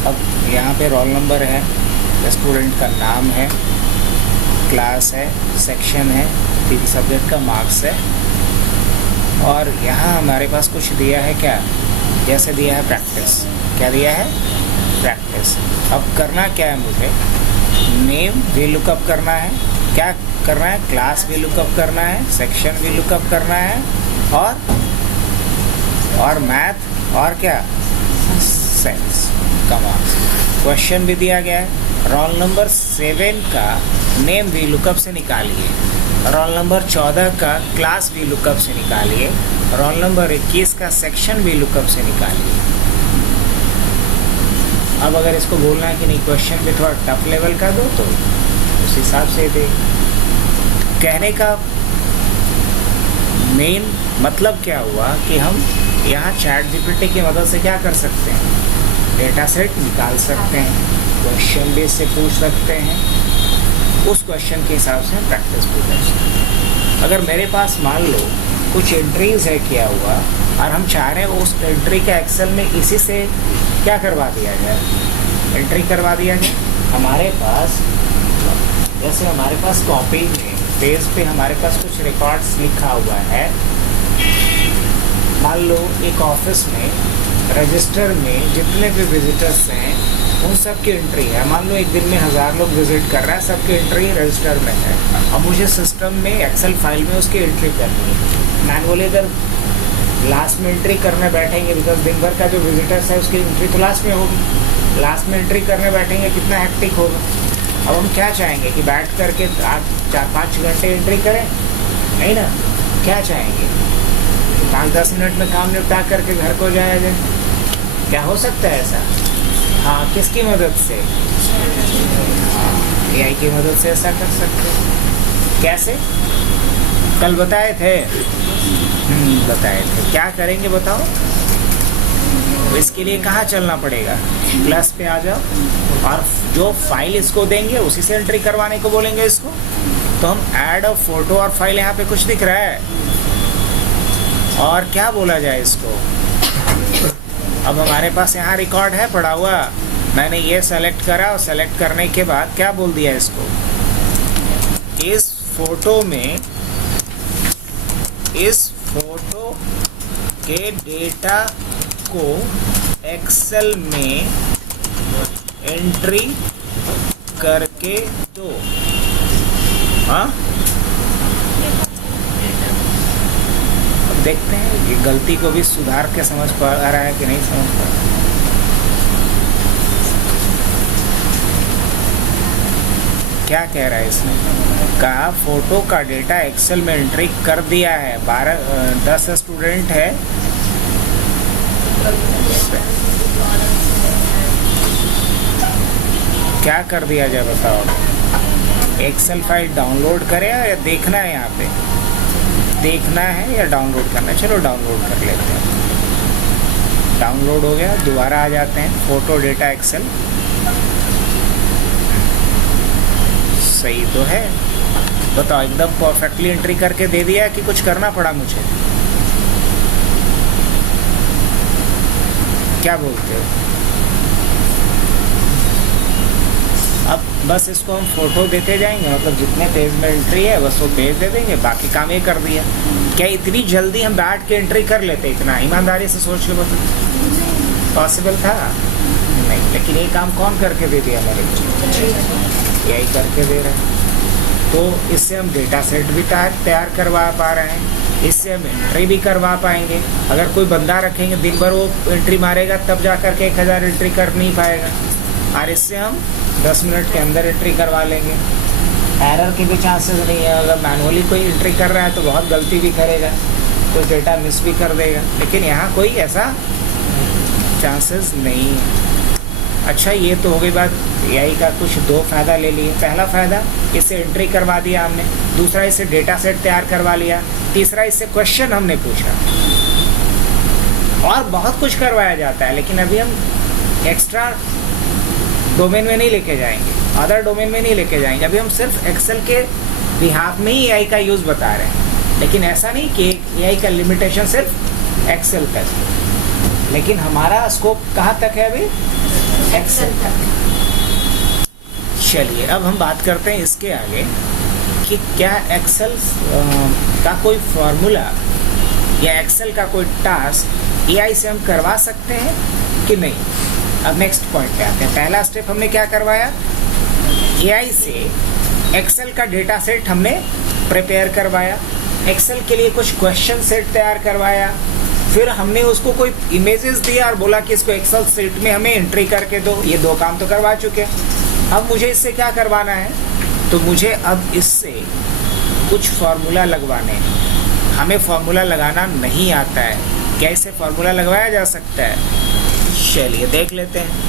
अब यहाँ पे रोल नंबर है, स्टूडेंट का नाम है, क्लास है, सेक्शन है, 3 सब्जेक्ट का मार्क्स है, और यहाँ हमारे पास कुछ दिया है क्या, जैसे दिया है प्रैक्टिस। क्या दिया है? प्रैक्टिस। अब करना क्या है मुझे, नेम भी लुकअप करना है, क्या करना है, क्लास भी लुकअप करना है, सेक्शन भी लुकअप करना है, और मैथ और क्या, साइंस का मार्क्स। क्वेश्चन भी दिया गया है, रोल नंबर 7 का नेम भी लुकअप से निकालिए, रोल नंबर 14 का क्लास भी लुकअप से निकालिए, रोल नंबर 21 का सेक्शन भी लुकअप से निकालिए। अब अगर इसको बोलना है कि नहीं क्वेश्चन भी थोड़ा टफ लेवल का दो तो उस हिसाब से दे। कहने का मेन मतलब क्या हुआ कि हम यहाँ चैट जीपीटी की मदद से क्या कर सकते हैं, डेटा सेट निकाल सकते हैं, क्वेश्चन भी इससे पूछ सकते हैं, उस क्वेश्चन के हिसाब से हम प्रैक्टिस भी कर सकते हैं। अगर मेरे पास मान लो कुछ एंट्रीज है किया हुआ और हम चाह रहे हैं उस एंट्री का एक्सेल में इसी से क्या करवा दिया जाए, एंट्री करवा दिया जाए। हमारे पास जैसे हमारे पास कॉपी में पेज पे हमारे पास कुछ रिकॉर्ड्स लिखा हुआ है, मान लो एक ऑफिस में रजिस्टर में जितने भी विजिटर्स हैं उन सब की एंट्री है। मान लो एक दिन में 1000 लोग विजिट कर रहा है, सबकी एंट्री रजिस्टर में है। अब मुझे सिस्टम में एक्सेल फाइल में उसकी एंट्री करनी है। मैनुअली अगर लास्ट में एंट्री करने बैठेंगे, बिकॉज दिन भर का जो विजिटर्स है उसकी एंट्री तो लास्ट में होगी, लास्ट में एंट्री करने बैठेंगे कितना हेक्टिक होगा। अब हम क्या चाहेंगे कि बैठ करके 4-5 घंटे एंट्री करें, नहीं ना, क्या चाहेंगे 5-10 मिनट में काम निपटा करके घर को जाया जाए। क्या हो सकता है ऐसा? हाँ, किसकी मदद से? एआई की मदद से ऐसा कर सकते हैं। कैसे? कल बताए थे, बताए थे। क्या करेंगे बताओ? तो इसके लिए कहाँ चलना पड़ेगा, प्लस पे आ जाओ और जो फाइल इसको देंगे उसी से एंट्री करवाने को बोलेंगे इसको। तो हम ऐड अ फोटो और फाइल, यहाँ पे कुछ दिख रहा है और क्या बोला जाए इसको। अब हमारे पास यहाँ रिकॉर्ड है पड़ा हुआ, मैंने ये सेलेक्ट करा और सेलेक्ट करने के बाद क्या बोल दिया इसको, इस फोटो के डेटा को एक्सेल में एंट्री करके दो। हाँ, अब देखते हैं ये गलती को भी सुधार के समझ पा रहा है कि नहीं समझ पा रहा। क्या कह रहा है इसने, कहा फोटो का डेटा एक्सेल में एंट्री कर दिया है, 10 स्टूडेंट है, क्या कर दिया जाए बताओ। एक्सेल फाइल डाउनलोड करें या देखना है, यहाँ पे देखना है या डाउनलोड करना है। चलो डाउनलोड कर लेते हैं। डाउनलोड हो गया, दोबारा आ जाते हैं, फोटो डेटा एक्सेल, सही तो है। बताओ एकदम परफेक्टली एंट्री करके दे दिया कि कुछ करना पड़ा मुझे, क्या बोलते हो? अब बस इसको हम फोटो देते जाएंगे, मतलब जितने पेज में एंट्री है बस वो पेज दे देंगे, बाकी काम ये कर दिया। क्या इतनी जल्दी हम बैठ के एंट्री कर लेते? इतना ईमानदारी से सोच के बताओ, पॉसिबल था? नहीं। लेकिन ये काम कौन करके दे दिया हमारे को? यही करके दे रहे हैं। तो इससे हम डेटा सेट भी तैयार करवा पा रहे हैं, इससे हम एंट्री भी करवा पाएंगे। अगर कोई बंदा रखेंगे दिन भर वो एंट्री मारेगा तब जा कर के 1000 एंट्री कर नहीं पाएगा, और इससे हम 10 मिनट के अंदर एंट्री करवा लेंगे। एरर के भी चांसेस नहीं है। अगर मैनुअली कोई एंट्री कर रहा है तो बहुत गलती भी करेगा, तो डेटा मिस भी कर देगा, लेकिन यहाँ कोई ऐसा चांसेस नहीं है। अच्छा, ये तो हो गई बात एआई का। कुछ 2 फ़ायदा ले लिए। पहला फ़ायदा, इससे एंट्री करवा दिया हमने, दूसरा इससे डेटा सेट तैयार करवा लिया, तीसरा इससे क्वेश्चन हमने पूछा, और बहुत कुछ करवाया जाता है। लेकिन अभी हम एक्स्ट्रा डोमेन में नहीं लेके जाएंगे, अदर डोमेन में नहीं लेके जाएंगे। अभी हम सिर्फ एक्सेल के बिहाफ में ही एआई का यूज़ बता रहे हैं, लेकिन ऐसा नहीं कि एआई का लिमिटेशन सिर्फ एक्सेल तक। लेकिन हमारा स्कोप कहाँ तक है अभी? एक्सेल तक। चलिए अब हम बात करते हैं इसके आगे कि क्या एक्सेल का कोई फॉर्मूला या एक्सेल का कोई टास्क एआई से हम करवा सकते हैं कि नहीं। अब नेक्स्ट पॉइंट पे आते हैं। पहला स्टेप हमने क्या करवाया, एआई से एक्सेल का डेटा सेट हमने प्रिपेयर करवाया, एक्सेल के लिए कुछ क्वेश्चन सेट तैयार करवाया, फिर हमने उसको कोई इमेजेस दिया और बोला कि इसको एक्सेल सेट में हमें एंट्री करके दो। ये दो काम तो करवा चुके। अब मुझे इससे क्या करवाना है, तो मुझे अब इससे कुछ फार्मूला लगवाने हैं। हमें फार्मूला लगाना नहीं आता है, कैसे फार्मूला लगवाया जा सकता है, चलिए देख लेते हैं।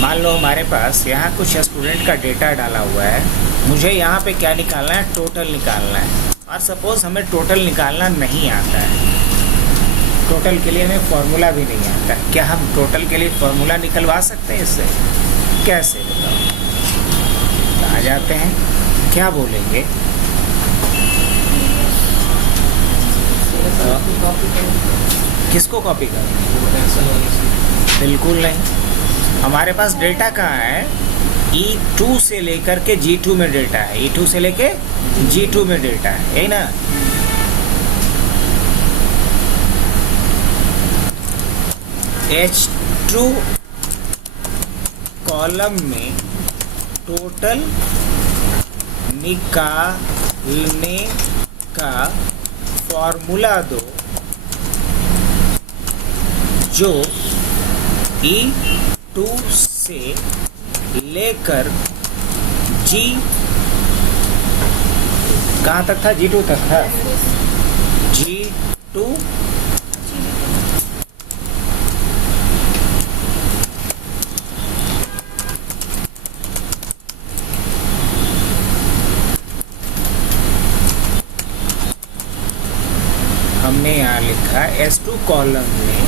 मान लो हमारे पास यहाँ कुछ स्टूडेंट का डेटा डाला हुआ है, मुझे यहाँ पे क्या निकालना है, टोटल निकालना है। और सपोज हमें टोटल निकालना नहीं आता है, टोटल के लिए हमें फार्मूला भी नहीं आता है। क्या हम टोटल के लिए फार्मूला निकलवा सकते हैं इससे? कैसे बताओ? आ जाते हैं, क्या बोलेंगे, किसको कॉपी करें? बिल्कुल नहीं। हमारे पास डेटा कहाँ है, E2 से लेकर के G2 में डेटा है, E2 से लेके G2 में डेटा है, यही ना। H2 कॉलम में टोटल निकालने का फॉर्मूला दो जो E2 से लेकर G कहाँ तक था, G2 तक था, G2 हमने यहाँ लिखा S2 कॉलम में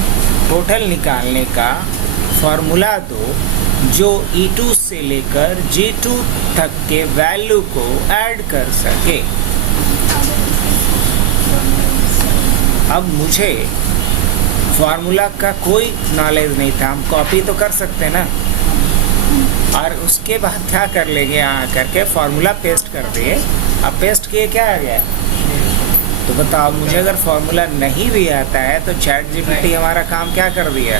टोटल निकालने का फॉर्मूला दो जो E2 से लेकर G2 तक के वैल्यू को ऐड कर सके। अब मुझे फॉर्मूला का कोई नॉलेज नहीं था, हम कॉपी तो कर सकते ना। और उसके बाद क्या कर लेंगे, यहाँ करके फॉर्मूला पेस्ट कर दिए। अब पेस्ट किए क्या आ गया, तो बताओ मुझे अगर फॉर्मूला नहीं भी आता है तो चैट जीपीटी हमारा काम क्या कर दिया,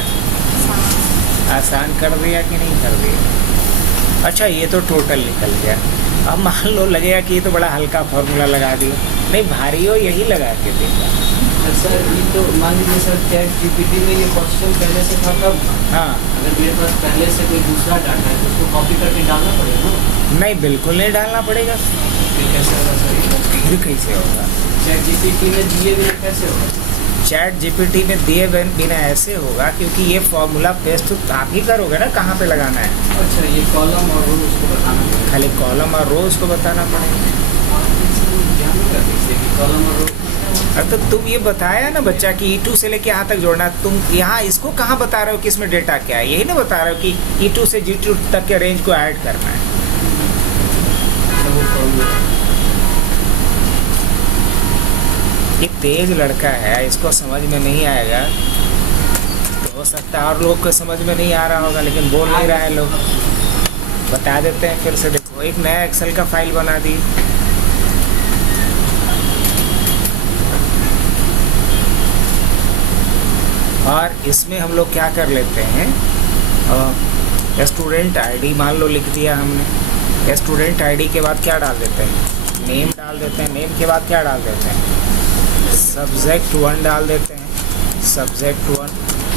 आसान कर दिया कि नहीं कर दिया। अच्छा ये तो टोटल निकल गया। अब मान लो लगेगा कि ये तो बड़ा हल्का फॉर्मूला लगा दिया, नहीं भारी हो यही लगा के देखा। सर ये तो मान लीजिए सर चैट जीपीटी में ये क्वेश्चन पहले से था तब, हाँ अगर मेरे पास पहले से कोई दूसरा डाटा है तो उसको कॉपी करके डालना पड़ेगा ना? नहीं बिल्कुल नहीं डालना पड़ेगा। फिर कैसे होगा सर? फिर कैसे होगा, चैट जीपीटी में दिए बिना कैसे होगा? चैट जीपीटी में दिए बिना ऐसे होगा क्योंकि ये फॉर्मूला पेस्ट आप ही करोगे ना, कहाँ पे लगाना है। अच्छा ये कॉलम और रो उसको बताना पड़ेगा, खाली कॉलम और रो उसको बताना पड़ेगा। कॉलम और रो। अब तो तुम ये बताया ना बच्चा कि E2 से लेके यहाँ तक जोड़ना, तुम यहाँ इसको कहाँ बता रहे हो कि इसमें डेटा क्या है, यही ना बता रहे हो कि E2 से G2 तक के रेंज को ऐड करना है। एक तेज लड़का है, इसको समझ में नहीं आएगा तो हो सकता है और लोग को समझ में नहीं आ रहा होगा, लेकिन बोल नहीं रहा है लोग। बता देते हैं फिर से। देखो एक नया एक्सेल का फाइल बना दी, और इसमें हम लोग क्या कर लेते हैं, स्टूडेंट आईडी मान लो लिख दिया हमने। स्टूडेंट आईडी के बाद क्या डाल देते हैं, नेम डाल देते हैं। नेम के बाद क्या डाल देते हैं, सब्जेक्ट 1 डाल देते हैं, सब्जेक्ट 1,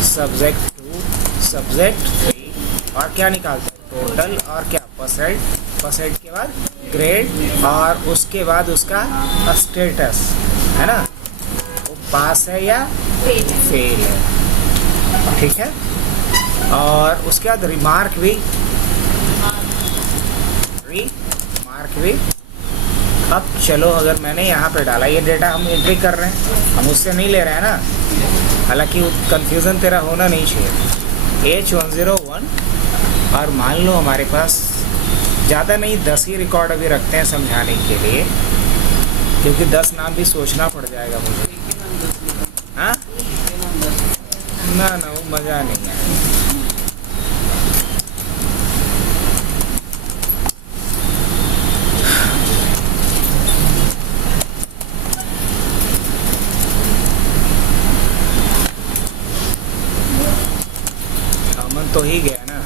सब्जेक्ट 2, सब्जेक्ट 3, और क्या निकालते हैं, टोटल और क्या परसेंट के बाद ग्रेड, और उसके बाद उसका स्टेटस है ना, वो पास है या फेल है, ठीक है। और उसके बाद रिमार्क भी। अब चलो अगर मैंने यहाँ पे डाला, ये डेटा हम एंट्री कर रहे हैं, हम उससे नहीं ले रहे हैं ना, हालांकि कंफ्यूजन तेरा होना नहीं चाहिए। H101, और मान लो हमारे पास ज़्यादा नहीं 10 ही रिकॉर्ड अभी रखते हैं समझाने के लिए। क्योंकि 10 नाम भी सोचना पड़ जाएगा मुझे। लिखे नाम 10 लिखो। हाँ लिखे नाम 10। ना ना, वो मज़ा नहीं है। अमन तो ही गया ना,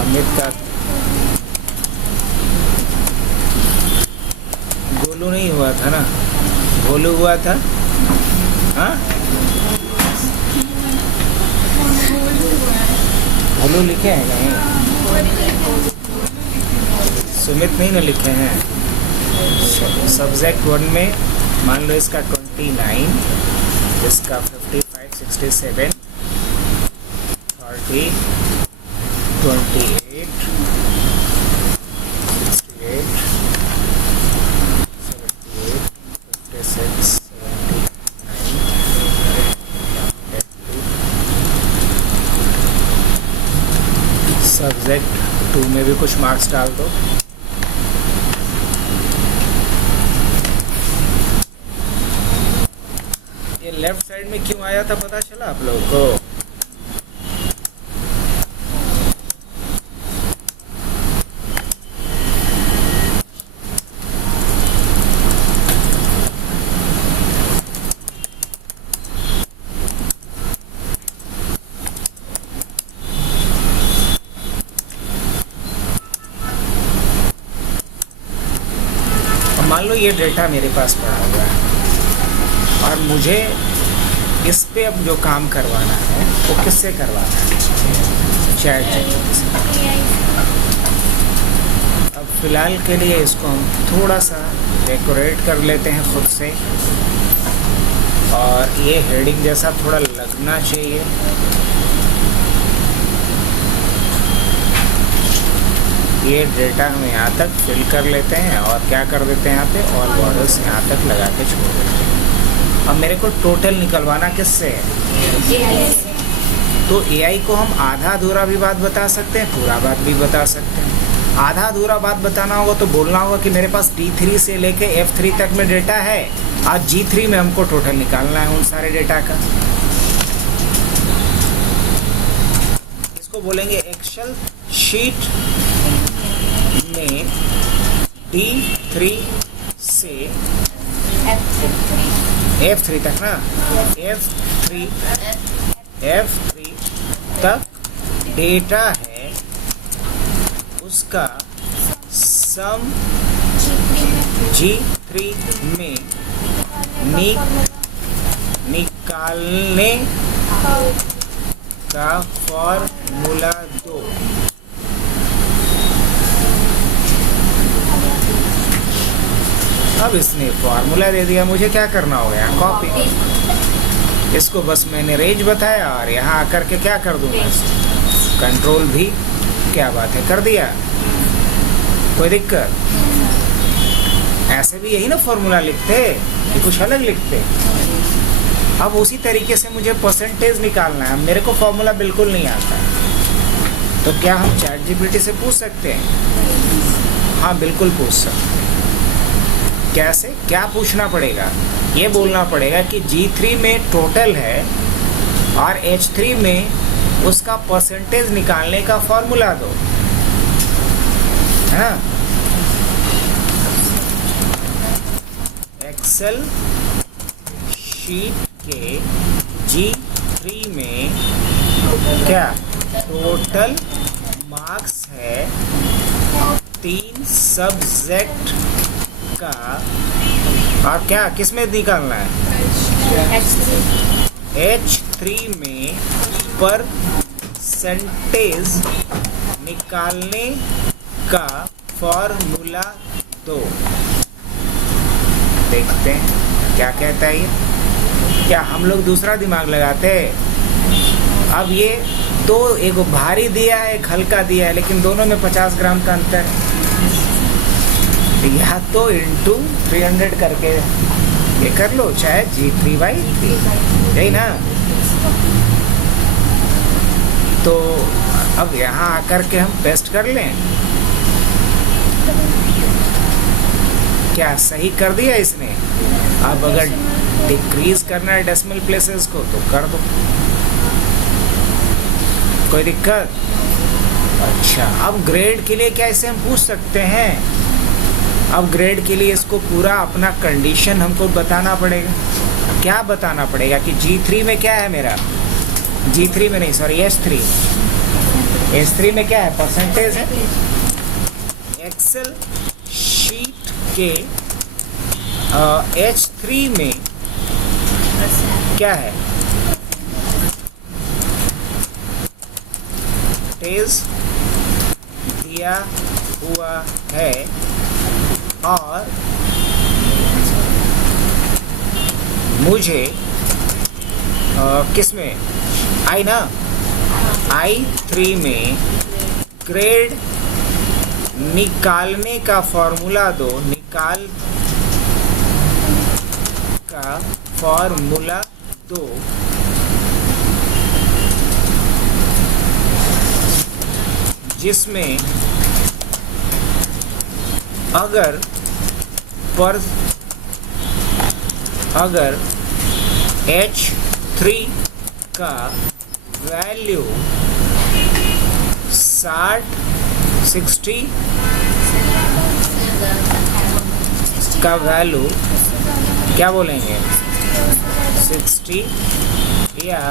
अमित का गोलू नहीं हुआ था ना, गोलू हुआ था। हाँ गोलू लिखे हैं नहीं, सुमित नहीं ना लिखे हैं। सब्जेक्ट 1 में मान लो इसका 29, इसका 55, 67, 30, 28, 68, 78, 56, 79, सब्जेक्ट 2 में भी कुछ मार्क्स डाल दो। ये लेफ्ट साइड में क्यों आया था पता चला आप लोगों को? मान लो ये डेटा मेरे पास पड़ा हुआ है और मुझे इस पे अब जो काम करवाना है वो किससे करवाना है? चैट से। अब फिलहाल के लिए इसको हम थोड़ा सा डेकोरेट कर लेते हैं खुद से, और ये हेडिंग जैसा थोड़ा लगना चाहिए। ये डेटा हम यहाँ तक फिल कर लेते हैं और क्या कर देते हैं, यहाँ पे ऑल बॉर्डर्स यहाँ तक लगा के छोड़ देते हैं। अब मेरे को टोटल निकलवाना किससे है? तो एआई को हम आधा अधूरा भी बात बता सकते हैं, पूरा बात भी बता सकते हैं। आधा अधूरा बात बताना होगा तो बोलना होगा कि मेरे पास D3 से लेके F3 तक में डेटा है, आज G3 में हमको टोटल निकालना है उन सारे डेटा का। इसको बोलेंगे एक्सेल शीट में D3 से F3 तक ना, F3 तक डेटा है, उसका सम G3 में निकालने का फॉर्मूला दो। अब इसने फॉर्मूला दे दिया, मुझे क्या करना होगा? यहाँ कॉपी। इसको बस मैंने रेंज बताया और यहाँ आकर के क्या कर दूंगा? कंट्रोल भी, क्या बात है, कर दिया। कोई दिक्कत? ऐसे भी यही ना फॉर्मूला लिखते कि कुछ अलग लिखते। अब उसी तरीके से मुझे परसेंटेज निकालना है। मेरे को फॉर्मूला बिल्कुल नहीं आता, तो क्या हम चैट जीपीटी से पूछ सकते हैं? हाँ बिल्कुल पूछ सकते हैं। कैसे, क्या पूछना पड़ेगा? ये बोलना पड़ेगा कि G3 में टोटल है और H3 में उसका परसेंटेज निकालने का फॉर्मूला दो, है ना? एक्सेल शीट के G3 में क्या टोटल मार्क्स है 3 सब्जेक्ट का, और क्या किस में निकालना है? H3 में परसेंटेज निकालने का फॉर्मूला दो। देखते हैं क्या कहता है ये। क्या हम लोग दूसरा दिमाग लगाते हैं? अब ये दो, एक भारी दिया है, एक हल्का दिया है, लेकिन दोनों में 50 ग्राम का अंतर है। या तो इंटू 300 करके ये कर लो, चाहे G3/3, यही ना? तो अब यहाँ आकर के हम पेस्ट कर लें, क्या सही कर दिया इसने? अब अगर डिक्रीज करना है डेसिमल प्लेसेस को तो कर दो, कोई दिक्कत? अच्छा, अब ग्रेड के लिए क्या इसे हम पूछ सकते हैं? अब ग्रेड के लिए इसको पूरा अपना कंडीशन हमको बताना पड़ेगा। क्या बताना पड़ेगा कि G3 में क्या है मेरा? G3 में नहीं, सॉरी, S3 में क्या है? परसेंटेज है। एक्सेल शीट के H3 में क्या है? तेज दिया हुआ है और मुझे किस में? आई ना, I3 में ग्रेड निकालने का फॉर्मूला दो, निकाल का फॉर्मूला दो, जिसमें अगर H3 का वैल्यू 60 का वैल्यू क्या बोलेंगे? 60 या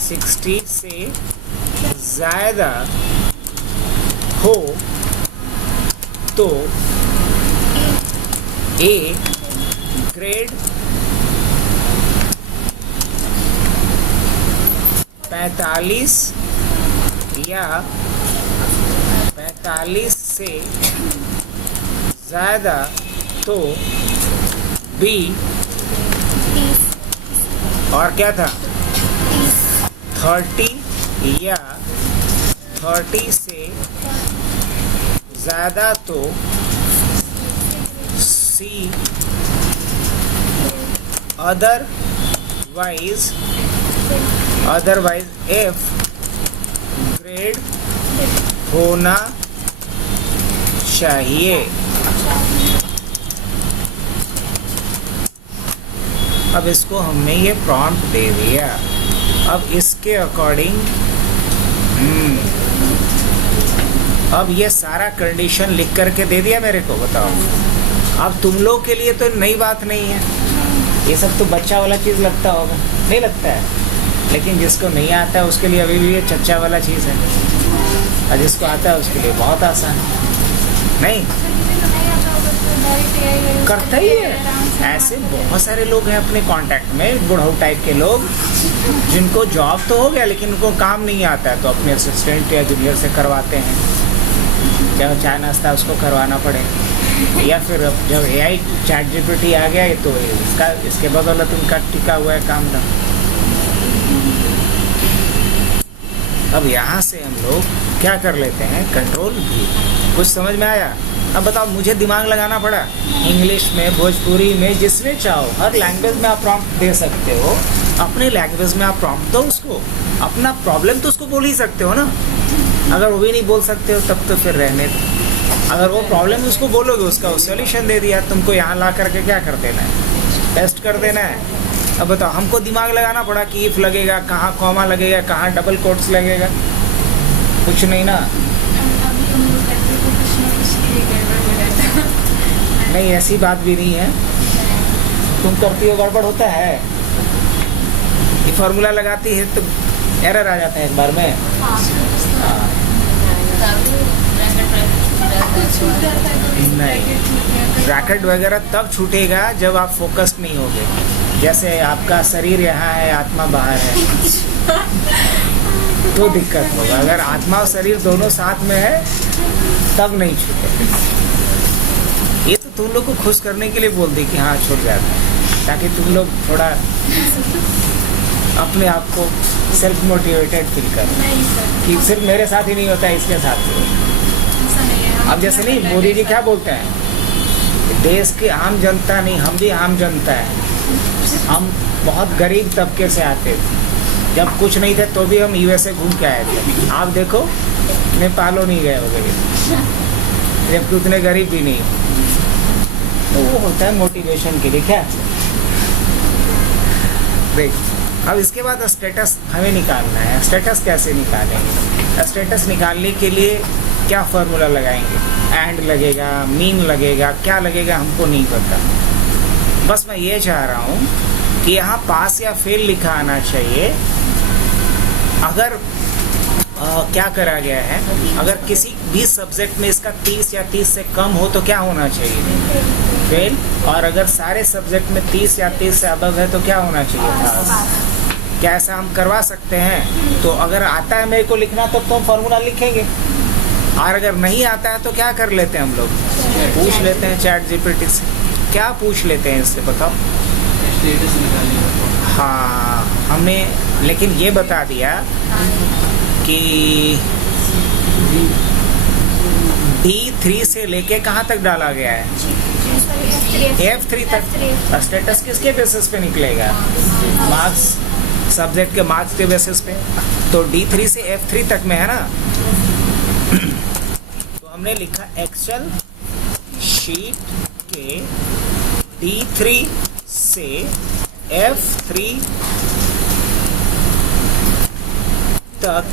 60 से ज़्यादा हो तो ए ग्रेड 45 या 45 से ज़्यादा तो बी, और क्या था? 30 या 30 से ज़्यादा तो सी, अदरवाइज एफ ग्रेड होना चाहिए। अब इसको हमने ये प्रॉम्प्ट दे दिया। अब इसके अकॉर्डिंग अब ये सारा कंडीशन लिख करके दे दिया मेरे को। बताओ, अब तुम लोग के लिए तो नई बात नहीं है, ये सब तो बच्चा वाला चीज़ लगता होगा, नहीं लगता है? लेकिन जिसको नहीं आता है उसके लिए अभी भी ये चच्चा वाला चीज़ है, और जिसको आता है उसके लिए बहुत आसान है। नहीं करता ही है। ऐसे बहुत सारे लोग हैं अपने कांटेक्ट में, बुढ़ऊ टाइप के लोग, जिनको जॉब तो हो गया लेकिन उनको काम नहीं आता है, तो अपने असिस्टेंट या जूनियर से करवाते हैं। जब चाय नाश्ता उसको करवाना पड़े, या फिर जब AI चैट GPT आ गया तो इसके बदौलत उनका टिका हुआ है काम था। अब यहाँ से हम लोग क्या कर लेते हैं? कंट्रोल भी। कुछ समझ में आया? अब बताओ, मुझे दिमाग लगाना पड़ा। इंग्लिश में, भोजपुरी में, जिसमें चाहो, हर लैंग्वेज में आप प्रॉम्प्ट दे सकते हो। अपने लैंग्वेज में आप प्रॉम्प्ट दो उसको, अपना प्रॉब्लम तो उसको बोल ही सकते हो ना। अगर वो भी नहीं बोल सकते हो तब तो फिर रहने दो। अगर वो प्रॉब्लम उसको बोलोगे, उसका वो सॉल्यूशन दे दिया, तुमको यहाँ ला करके क्या कर देना है? टेस्ट कर देना है। अब बताओ, हमको दिमाग लगाना पड़ा कि इफ लगेगा, कहाँ कॉमा लगेगा, कहाँ डबल कोट्स लगेगा, कुछ नहीं ना। नहीं, ऐसी बात भी नहीं है। तुम करती हो गड़बड़ होता है, ये फॉर्मूला लगाती है तो एरर आ जाता है एक बार में। नहीं, ब्रैकेट वगैरह तब छूटेगा जब आप फोकस्ड नहीं होगे। जैसे आपका शरीर यहाँ है, आत्मा बाहर है, तो दिक्कत होगा। अगर आत्मा और शरीर दोनों साथ में है तब नहीं छूटेगा। ये तो तुम लोग को खुश करने के लिए बोल दी कि हाँ छूट जाता है, ताकि तुम लोग थोड़ा अपने आप को सेल्फ मोटिवेटेड फील करो कि सिर्फ मेरे साथ ही नहीं होता है, इसके साथ भी। अब जैसे नहीं, मोदी जी क्या बोलते हैं, देश के आम जनता नहीं, हम भी आम जनता है। हम बहुत गरीब तबके से आते थे, जब कुछ नहीं थे तो भी हम USA घूम के आए थे। आप देखो, नेपालो नहीं गए हो गए, जबकि उतने गरीब भी नहीं। तो वो होता है मोटिवेशन के लिए। क्या देख, अब इसके बाद स्टेटस हमें निकालना है। स्टेटस कैसे निकालेंगे? स्टेटस निकालने के लिए क्या फार्मूला लगाएंगे? एंड लगेगा, मीन लगेगा, क्या लगेगा हमको नहीं पता। बस मैं ये चाह रहा हूँ कि यहाँ पास या फेल लिखा आना चाहिए। अगर क्या करा गया है, अगर किसी भी सब्जेक्ट में इसका 30 या 30 से कम हो तो क्या होना चाहिए? फेल। और अगर सारे सब्जेक्ट में 30 या 30 से अबव है तो क्या होना चाहिए? पास। क्या ऐसा हम करवा सकते हैं? तो अगर आता है मेरे को लिखना तो हम फार्मूला लिखेंगे, और अगर नहीं आता है तो क्या कर लेते हैं हम लोग? पूछ लेते हैं चैट जीपीटी से। क्या पूछ लेते हैं इससे, बताओ? स्टेटस निकालिए। हाँ, हमने लेकिन ये बता दिया कि D3 से लेके कहाँ तक डाला गया है? F3 तक। स्टेटस किसके बेसिस पे निकलेगा? मार्क्स, सब्जेक्ट के मार्क्स के बेसिस पे। तो D3 से F3 तक में है ना। तो हमने लिखा एक्सेल शीट के D3 से F3 तक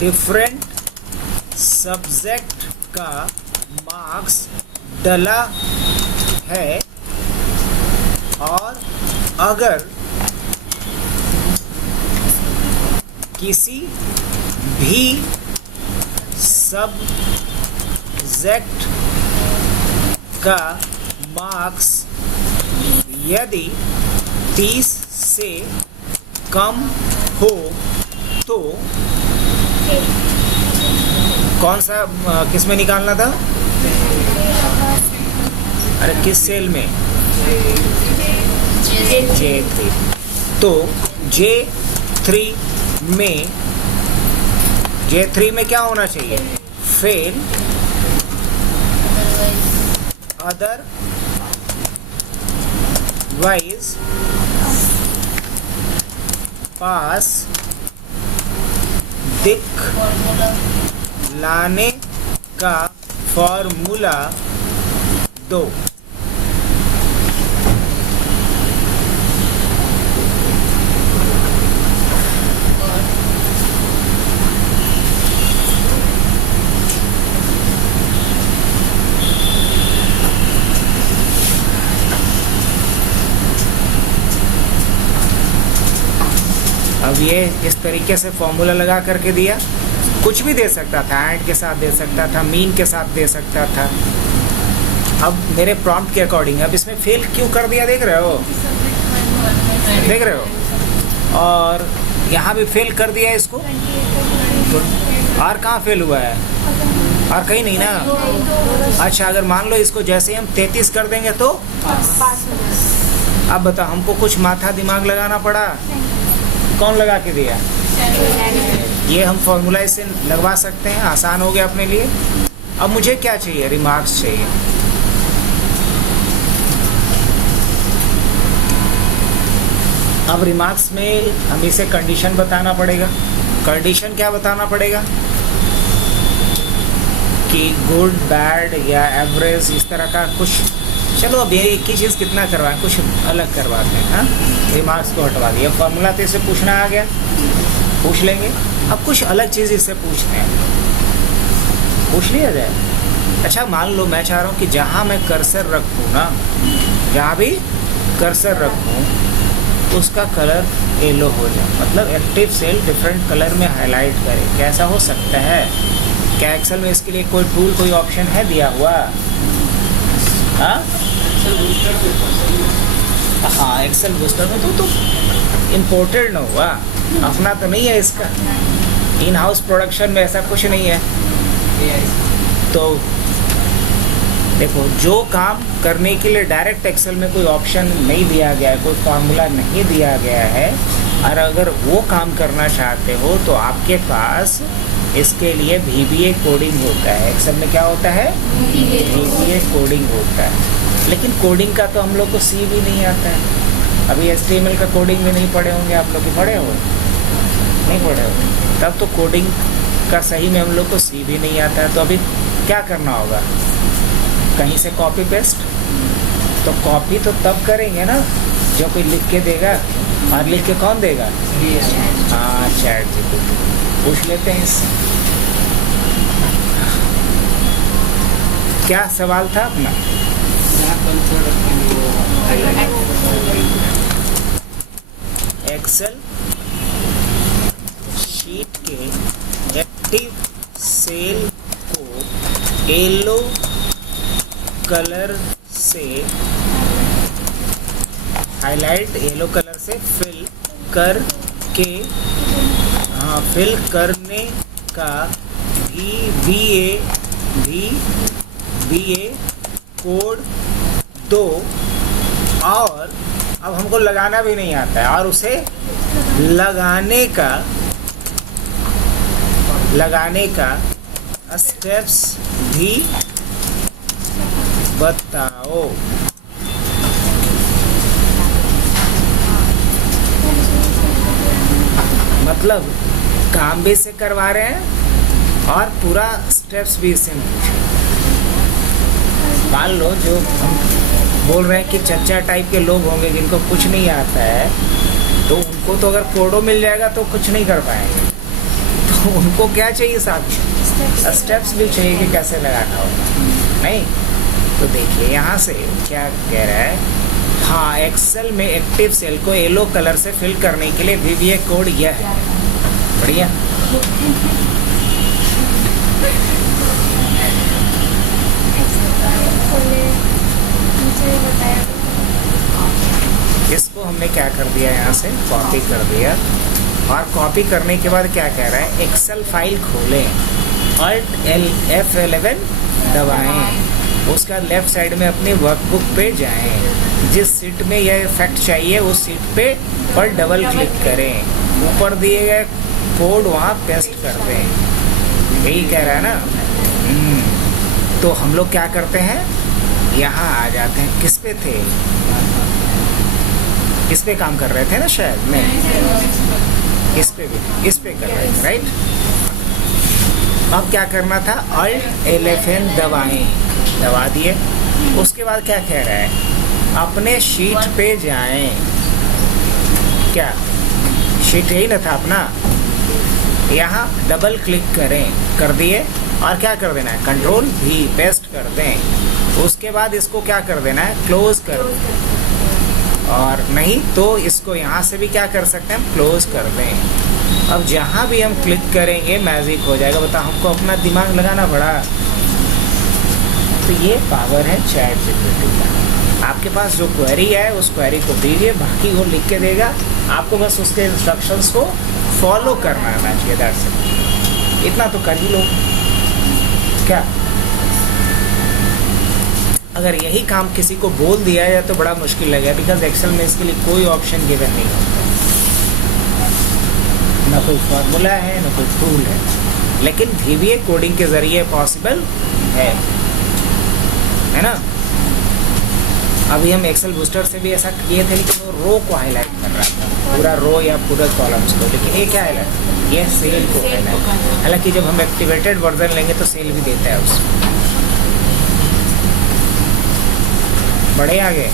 डिफरेंट सब्जेक्ट का मार्क्स डला है, और अगर किसी भी सब्जेक्ट का मार्क्स यदि 30 से कम हो तो कौन सा, किस में निकालना था? अरे किस सेल में? J3। तो J3 में क्या होना चाहिए? फेल, अदरवाइज पास दिखलाने का फॉर्मूला दो। अब ये इस तरीके से फॉर्मूला लगा करके दिया। कुछ भी दे सकता था, एंड के साथ दे सकता था, मीन के साथ दे सकता था। अब मेरे प्रॉम्प्ट के अकॉर्डिंग अब इसमें फेल क्यों कर दिया, देख रहे हो? देख रहे हो? और यहाँ भी फेल कर दिया इसको। और कहाँ फेल हुआ है? और कहीं नहीं ना। अच्छा, अगर मान लो इसको जैसे हम 33 कर देंगे तो अब बताओ, हमको कुछ माथा दिमाग लगाना पड़ा? कौन लगा के दिया? ये हम फॉर्मूला इससे लगवा सकते हैं, आसान हो गया अपने लिए। अब मुझे क्या चाहिए? रिमार्क्स चाहिए। अब रिमार्क्स में हम इसे कंडीशन बताना पड़ेगा। कंडीशन क्या बताना पड़ेगा? कि गुड, बैड या एवरेज, इस तरह का कुछ। चलो अब ये एक ही चीज़ कितना करवाएं, कुछ अलग करवाते हैं। हाँ, रिमार्क्स को हटवा दिया, फॉर्मूला तो इससे पूछना आ गया, पूछ लेंगे। अब कुछ अलग चीज़ इससे पूछते हैं, पूछ लिया जाए। अच्छा, मान लो मैं चाह रहा हूँ कि जहाँ मैं कर्सर रखूँ ना, जहाँ भी कर्सर रखूँ उसका कलर येलो हो जाए, मतलब एक्टिव सेल डिफरेंट कलर में हाईलाइट करे। कैसा हो सकता है? क्या एक्सेल में इसके लिए कोई टूल, कोई ऑप्शन है दिया हुआ? हाँ, एक्सेल बूस्टर में तो इम्पोर्टेड ना हुआ, अपना तो नहीं है इसका। इन हाउस प्रोडक्शन में ऐसा कुछ नहीं है। तो देखो, जो काम करने के लिए डायरेक्ट एक्सेल में कोई ऑप्शन नहीं दिया गया है, कोई फार्मूला नहीं दिया गया है, और अगर वो काम करना चाहते हो तो आपके पास इसके लिए VBA कोडिंग होता है। एक्सेल में क्या होता है? VBA कोडिंग होता है। लेकिन कोडिंग का तो हम लोग को C भी नहीं आता है। अभी HTML का कोडिंग भी नहीं पढ़े होंगे आप लोग, पढ़े हो? नहीं पढ़े हो? तब तो कोडिंग का सही में हम लोग को C भी नहीं आता है। तो अभी क्या करना होगा? कहीं से कॉपी पेस्ट, तो कॉपी तो तब करेंगे ना जो कोई लिख के देगा, और लिख के कौन देगा? हाँ, चैट जीपीटी। पूछ लेते हैं इससे। क्या सवाल था अपना? एक्सेल शीट के एक्टिव सेल को येलो कलर से हाईलाइट, येलो कलर से फिल करने का VBA कोड दो, और अब हमको लगाना भी नहीं आता है, और उसे लगाने का स्टेप्स भी बताओ। मतलब काम भी इससे करवा रहे हैं और पूरा स्टेप्स भी इससे पूछे। मान लो जो हम बोल रहे हैं कि चच्चा टाइप के लोग होंगे जिनको कुछ नहीं आता है, तो उनको तो अगर कोडो मिल जाएगा तो कुछ नहीं कर पाएंगे। तो उनको क्या चाहिए साथ में? स्टेप्स भी चाहिए कि कैसे लगाना होगा, नहीं? तो देखिए यहाँ से क्या कह रहा है। हाँ, एक्सेल में एक्टिव सेल को येलो कलर से फिल करने के लिए VBA कोड यह है। बढ़िया। इसको हमने क्या कर दिया, यहाँ से कॉपी कर दिया, और कॉपी करने के बाद क्या कह रहा है? एक्सेल फाइल खोलें, Alt F11 दबाएं, उसका लेफ्ट साइड में अपनी वर्कबुक पे जाएं, जिस सीट में यह इफेक्ट चाहिए उस सीट पे पर डबल क्लिक करें, ऊपर दिए गए कोड वहाँ पेस्ट कर दें। यही कह रहा है ना। तो हम लोग क्या करते हैं, यहाँ आ जाते हैं। किस पे थे? इस पे काम कर रहे थे ना शायद, नहीं इस पे भी, इस पे कर रहे थे, राइट? अब क्या करना था? Alt F11 दबा दिए। उसके बाद क्या कह रहा है? अपने शीट पे जाएं। क्या शीट यही ना था अपना? यहाँ डबल क्लिक करें, कर दिए, और क्या कर देना है? Ctrl V पेस्ट कर दें। उसके बाद इसको क्या कर देना है? क्लोज कर दें। और नहीं तो इसको यहाँ से भी क्या कर सकते हैं? क्लोज कर दें। अब जहाँ भी हम क्लिक करेंगे मैजिक हो जाएगा। बता, हमको अपना दिमाग लगाना पड़ा। तो ये पावर है चैट जीपीटी का। आपके पास जो क्वेरी है उस क्वेरी को दीजिए, बाकी वो लिख के देगा, आपको बस उसके इंस्ट्रक्शंस को फॉलो करना आना चाहिए। That's it. इतना तो कर ही लो। क्या अगर यही काम किसी को बोल दिया जाए तो बड़ा मुश्किल लगेगा, बिकॉज एक्सेल में इसके लिए कोई ऑप्शन गिवन नहीं होता, ना कोई फॉर्मूला है ना कोई टूल है। लेकिन VBA कोडिंग के जरिए पॉसिबल है ना। अभी हम एक्सेल बूस्टर से भी ऐसा किए थे, लेकिन वो रो को हाईलाइट कर रहा था, पूरा रो या पूरा कॉलम्स को। लेकिन ये क्या हाईलाइट? ये सेल को हाईलाइट। हालांकि जब हम एक्टिवेटेड वर्जन लेंगे तो सेल भी देता है उसमें। बढ़े आगे।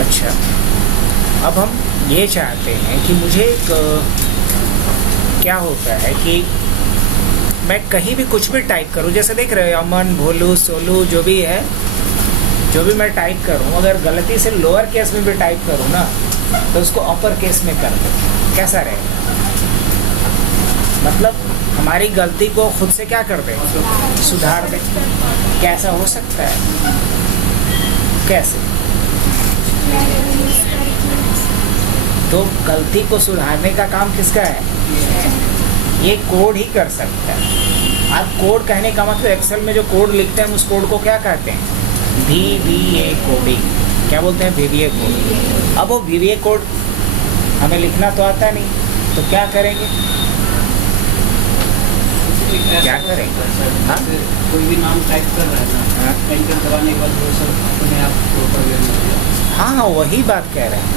अच्छा, अब हम ये चाहते हैं कि मुझे क्या होता है कि मैं कहीं भी कुछ भी टाइप करूं, जैसे देख रहे हो अमन, भोलू, सोलू, जो भी है, जो भी मैं टाइप करूं, अगर गलती से लोअर केस में भी टाइप करूं ना, तो उसको अपर केस में कर दो। कैसा रहेगा? मतलब हमारी गलती को खुद से क्या कर दें? सुधार दें। कैसा हो सकता है? कैसे? तो गलती को सुधारने का काम किसका है? ये कोड ही कर सकता है। आप कोड कहने का मतलब एक्सेल में जो कोड लिखते हैं उस कोड को क्या कहते हैं? VBA coding. क्या बोलते हैं? VBA code. अब वो VBA कोड हमें लिखना तो आता नहीं, तो क्या करेंगे? क्या करेंगे? हाँ? कोई भी नाम टाइप कर रहा है ना, एंटर दबाने के बाद वो सब अपने आप प्रॉपर वे में हो जाए। हाँ, वही बात कह रहे हैं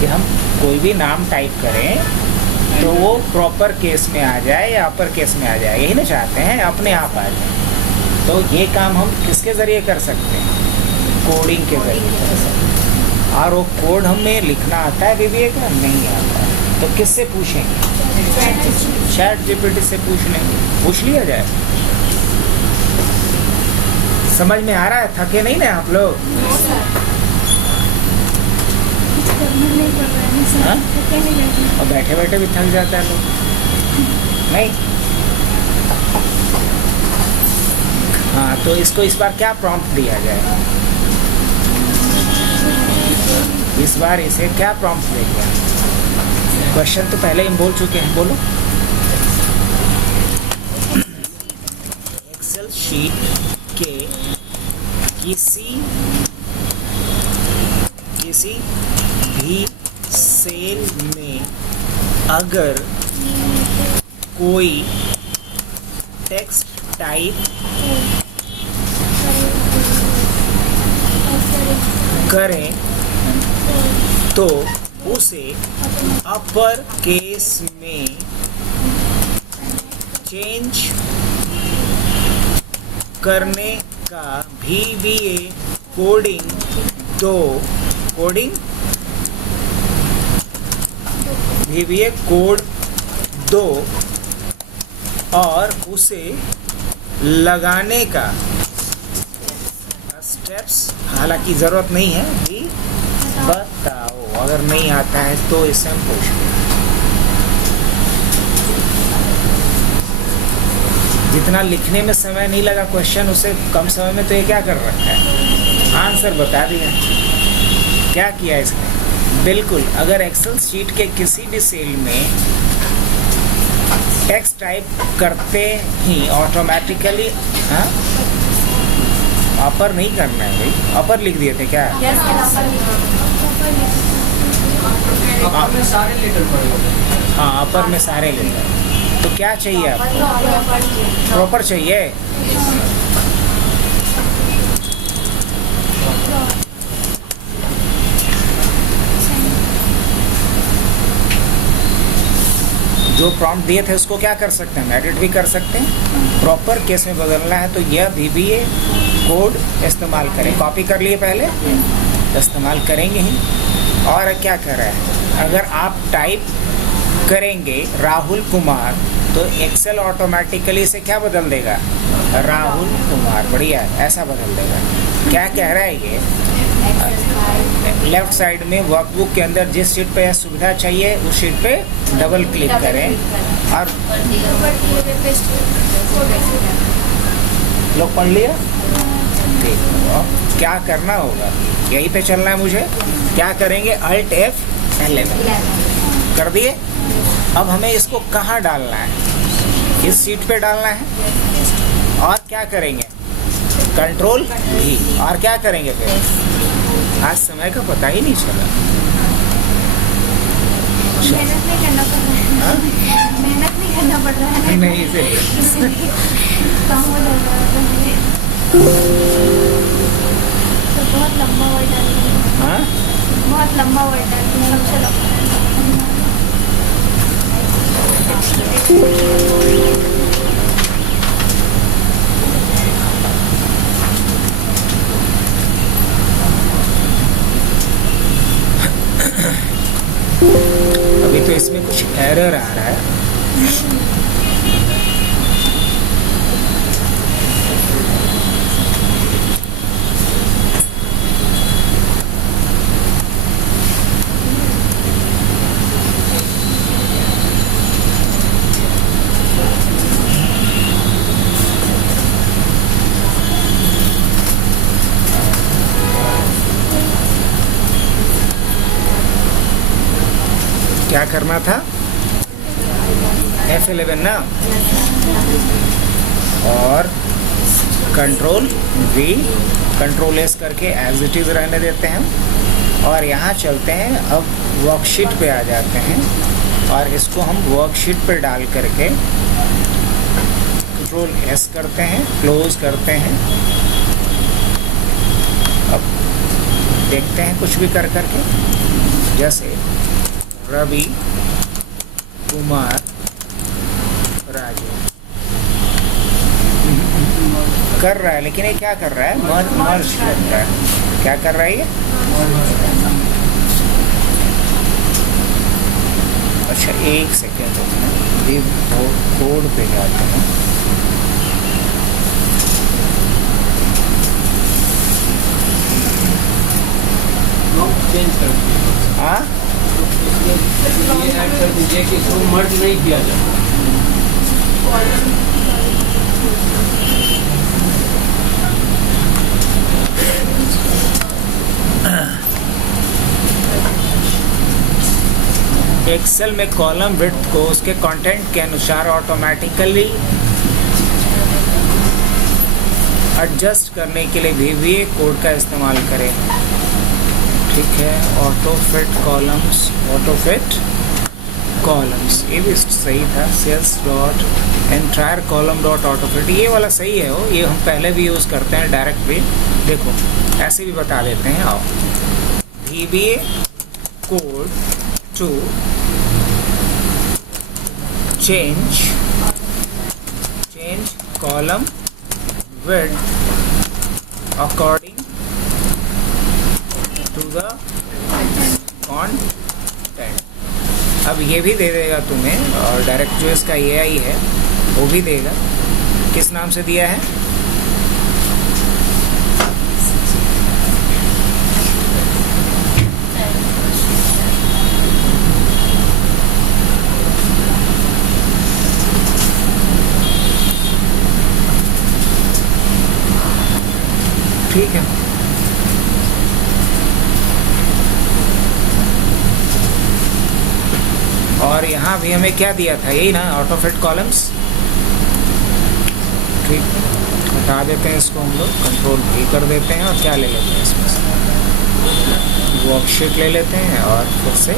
कि हम कोई भी नाम टाइप करें तो वो प्रॉपर केस में आ जाए या अपर केस में आ जाए, यही ना चाहते हैं, अपने आप आ जाए। तो ये काम हम किसके ज़रिए कर सकते हैं? कोडिंग के ज़रिए कर सकते हैं। और वो कोड हमें लिखना आता है विवेक? नहीं आता है। तो किससे पूछेंगे? चैट जीपीटी से पूछ लेंगे। पूछ लिया जाए। समझ में आ रहा है? थके नहीं ना आप लोग? हाँ? और बैठे बैठे भी थक जाता है लोग, नहीं? हाँ, तो इसको इस बार क्या प्रॉम्प्ट दिया जाए? इस बार इसे क्या प्रॉम्प्ट देंगे? क्वेश्चन तो पहले ही बोल चुके हैं, बोलो। एक्सेल शीट के किसी भी सेल में अगर कोई टेक्स्ट टाइप करें तो उसे अपर केस में चेंज करने का VBA कोडिंग VBA कोड दो और उसे लगाने का स्टेप्स, हालांकि ज़रूरत नहीं है, भी बताओ। अगर नहीं आता है तो इससे हम पूछ लें। जितना लिखने में समय नहीं लगा क्वेश्चन, उससे कम समय में तो ये क्या कर रखा है? आंसर बता दिया। क्या किया इसने? बिल्कुल, अगर एक्सेल शीट के किसी भी सेल में टेक्स्ट टाइप करते ही ऑटोमेटिकली, हाँ, अपर नहीं करना है भाई, अपर लिख दिए थे क्या? अपर में सारे लेटर पड़े होते हैं। हाँ, अपर में सारे लेटर। तो क्या चाहिए आपको? प्रॉपर चाहिए। जो प्रॉम्प्ट दिए थे उसको क्या कर सकते हैं? एडिट भी कर सकते हैं। प्रॉपर केस में बदलना है तो यह VBA कोड इस्तेमाल करें। कॉपी कर लिए पहले, इस्तेमाल करेंगे ही। और क्या कर रहा है? अगर आप टाइप करेंगे राहुल कुमार तो एक्सेल ऑटोमेटिकली से क्या बदल देगा? राहुल कुमार। बढ़िया, ऐसा बदल देगा। क्या कह रहा है ये? लेफ्ट साइड में वर्कबुक के अंदर जिस शीट पे सुविधा चाहिए उस शीट पे डबल क्लिक करें और लोग पढ़ लिया। ठीक, क्या करना होगा? यहीं पे चलना है मुझे। क्या करेंगे? Alt F11 कर दिए। अब हमें इसको कहाँ डालना है? इस शीट पे डालना है। और क्या करेंगे? Control V। और क्या करेंगे फिर? आज समय का पता ही नहीं चला। मेहनत नहीं करना पड़ रहा है। हाँ? मेहनत नहीं करना पड़ रहा है। नहीं, इसे काम हो जाता है। तो बहुत लंबा वर्ड डाल दिया। हाँ? बहुत लंबा वर्ड डाल दिया। चलो। अभी तो इसमें कुछ एरर आ रहा है। क्या करना था? F11 ना, और कंट्रोल V, कंट्रोल S करके एज इट इज़ रहने देते हैं। और यहाँ चलते हैं, अब वर्कशीट पे आ जाते हैं और इसको हम वर्कशीट पे डाल करके कंट्रोल S करते हैं, क्लोज करते हैं। अब देखते हैं कुछ भी कर करके, जैसे रवि कुमार राजू। कर रहा है, लेकिन ये क्या कर रहा है? मर्ज कर रहा है। क्या कर रहा है ये? अच्छा एक सेकेंड रुकना, ये कोड पे जाते हैं। चेंज कर दीजिए। हाँ ये ऐड कर दीजिए कि इसको मर्ज नहीं किया जाए। एक्सेल में कॉलम विड्थ को उसके कंटेंट के अनुसार ऑटोमेटिकली एडजस्ट करने के लिए VBA कोड का इस्तेमाल करें। ठीक है, ऑटो फिट कॉलम्स, ये भी सही था। Cells dot entire column dot autofit, ये वाला सही है। वो ये हम पहले भी यूज़ करते हैं डायरेक्ट भी। देखो ऐसे भी बता देते हैं। आओ, VBA code to change column width according to the content। अब ये भी दे देगा तुम्हें, और डायरेक्ट जो इसका AI है वो भी देगा। किस नाम से दिया है? ठीक है, और यहाँ भी हमें क्या दिया था? यही ना, ऑटो फिट कॉलम्स। ठीक, हटा देते हैं इसको, हम लोग कंट्रोल V कर देते हैं और क्या ले लेते हैं इसमें से? वर्कशीट ले लेते हैं और फिर से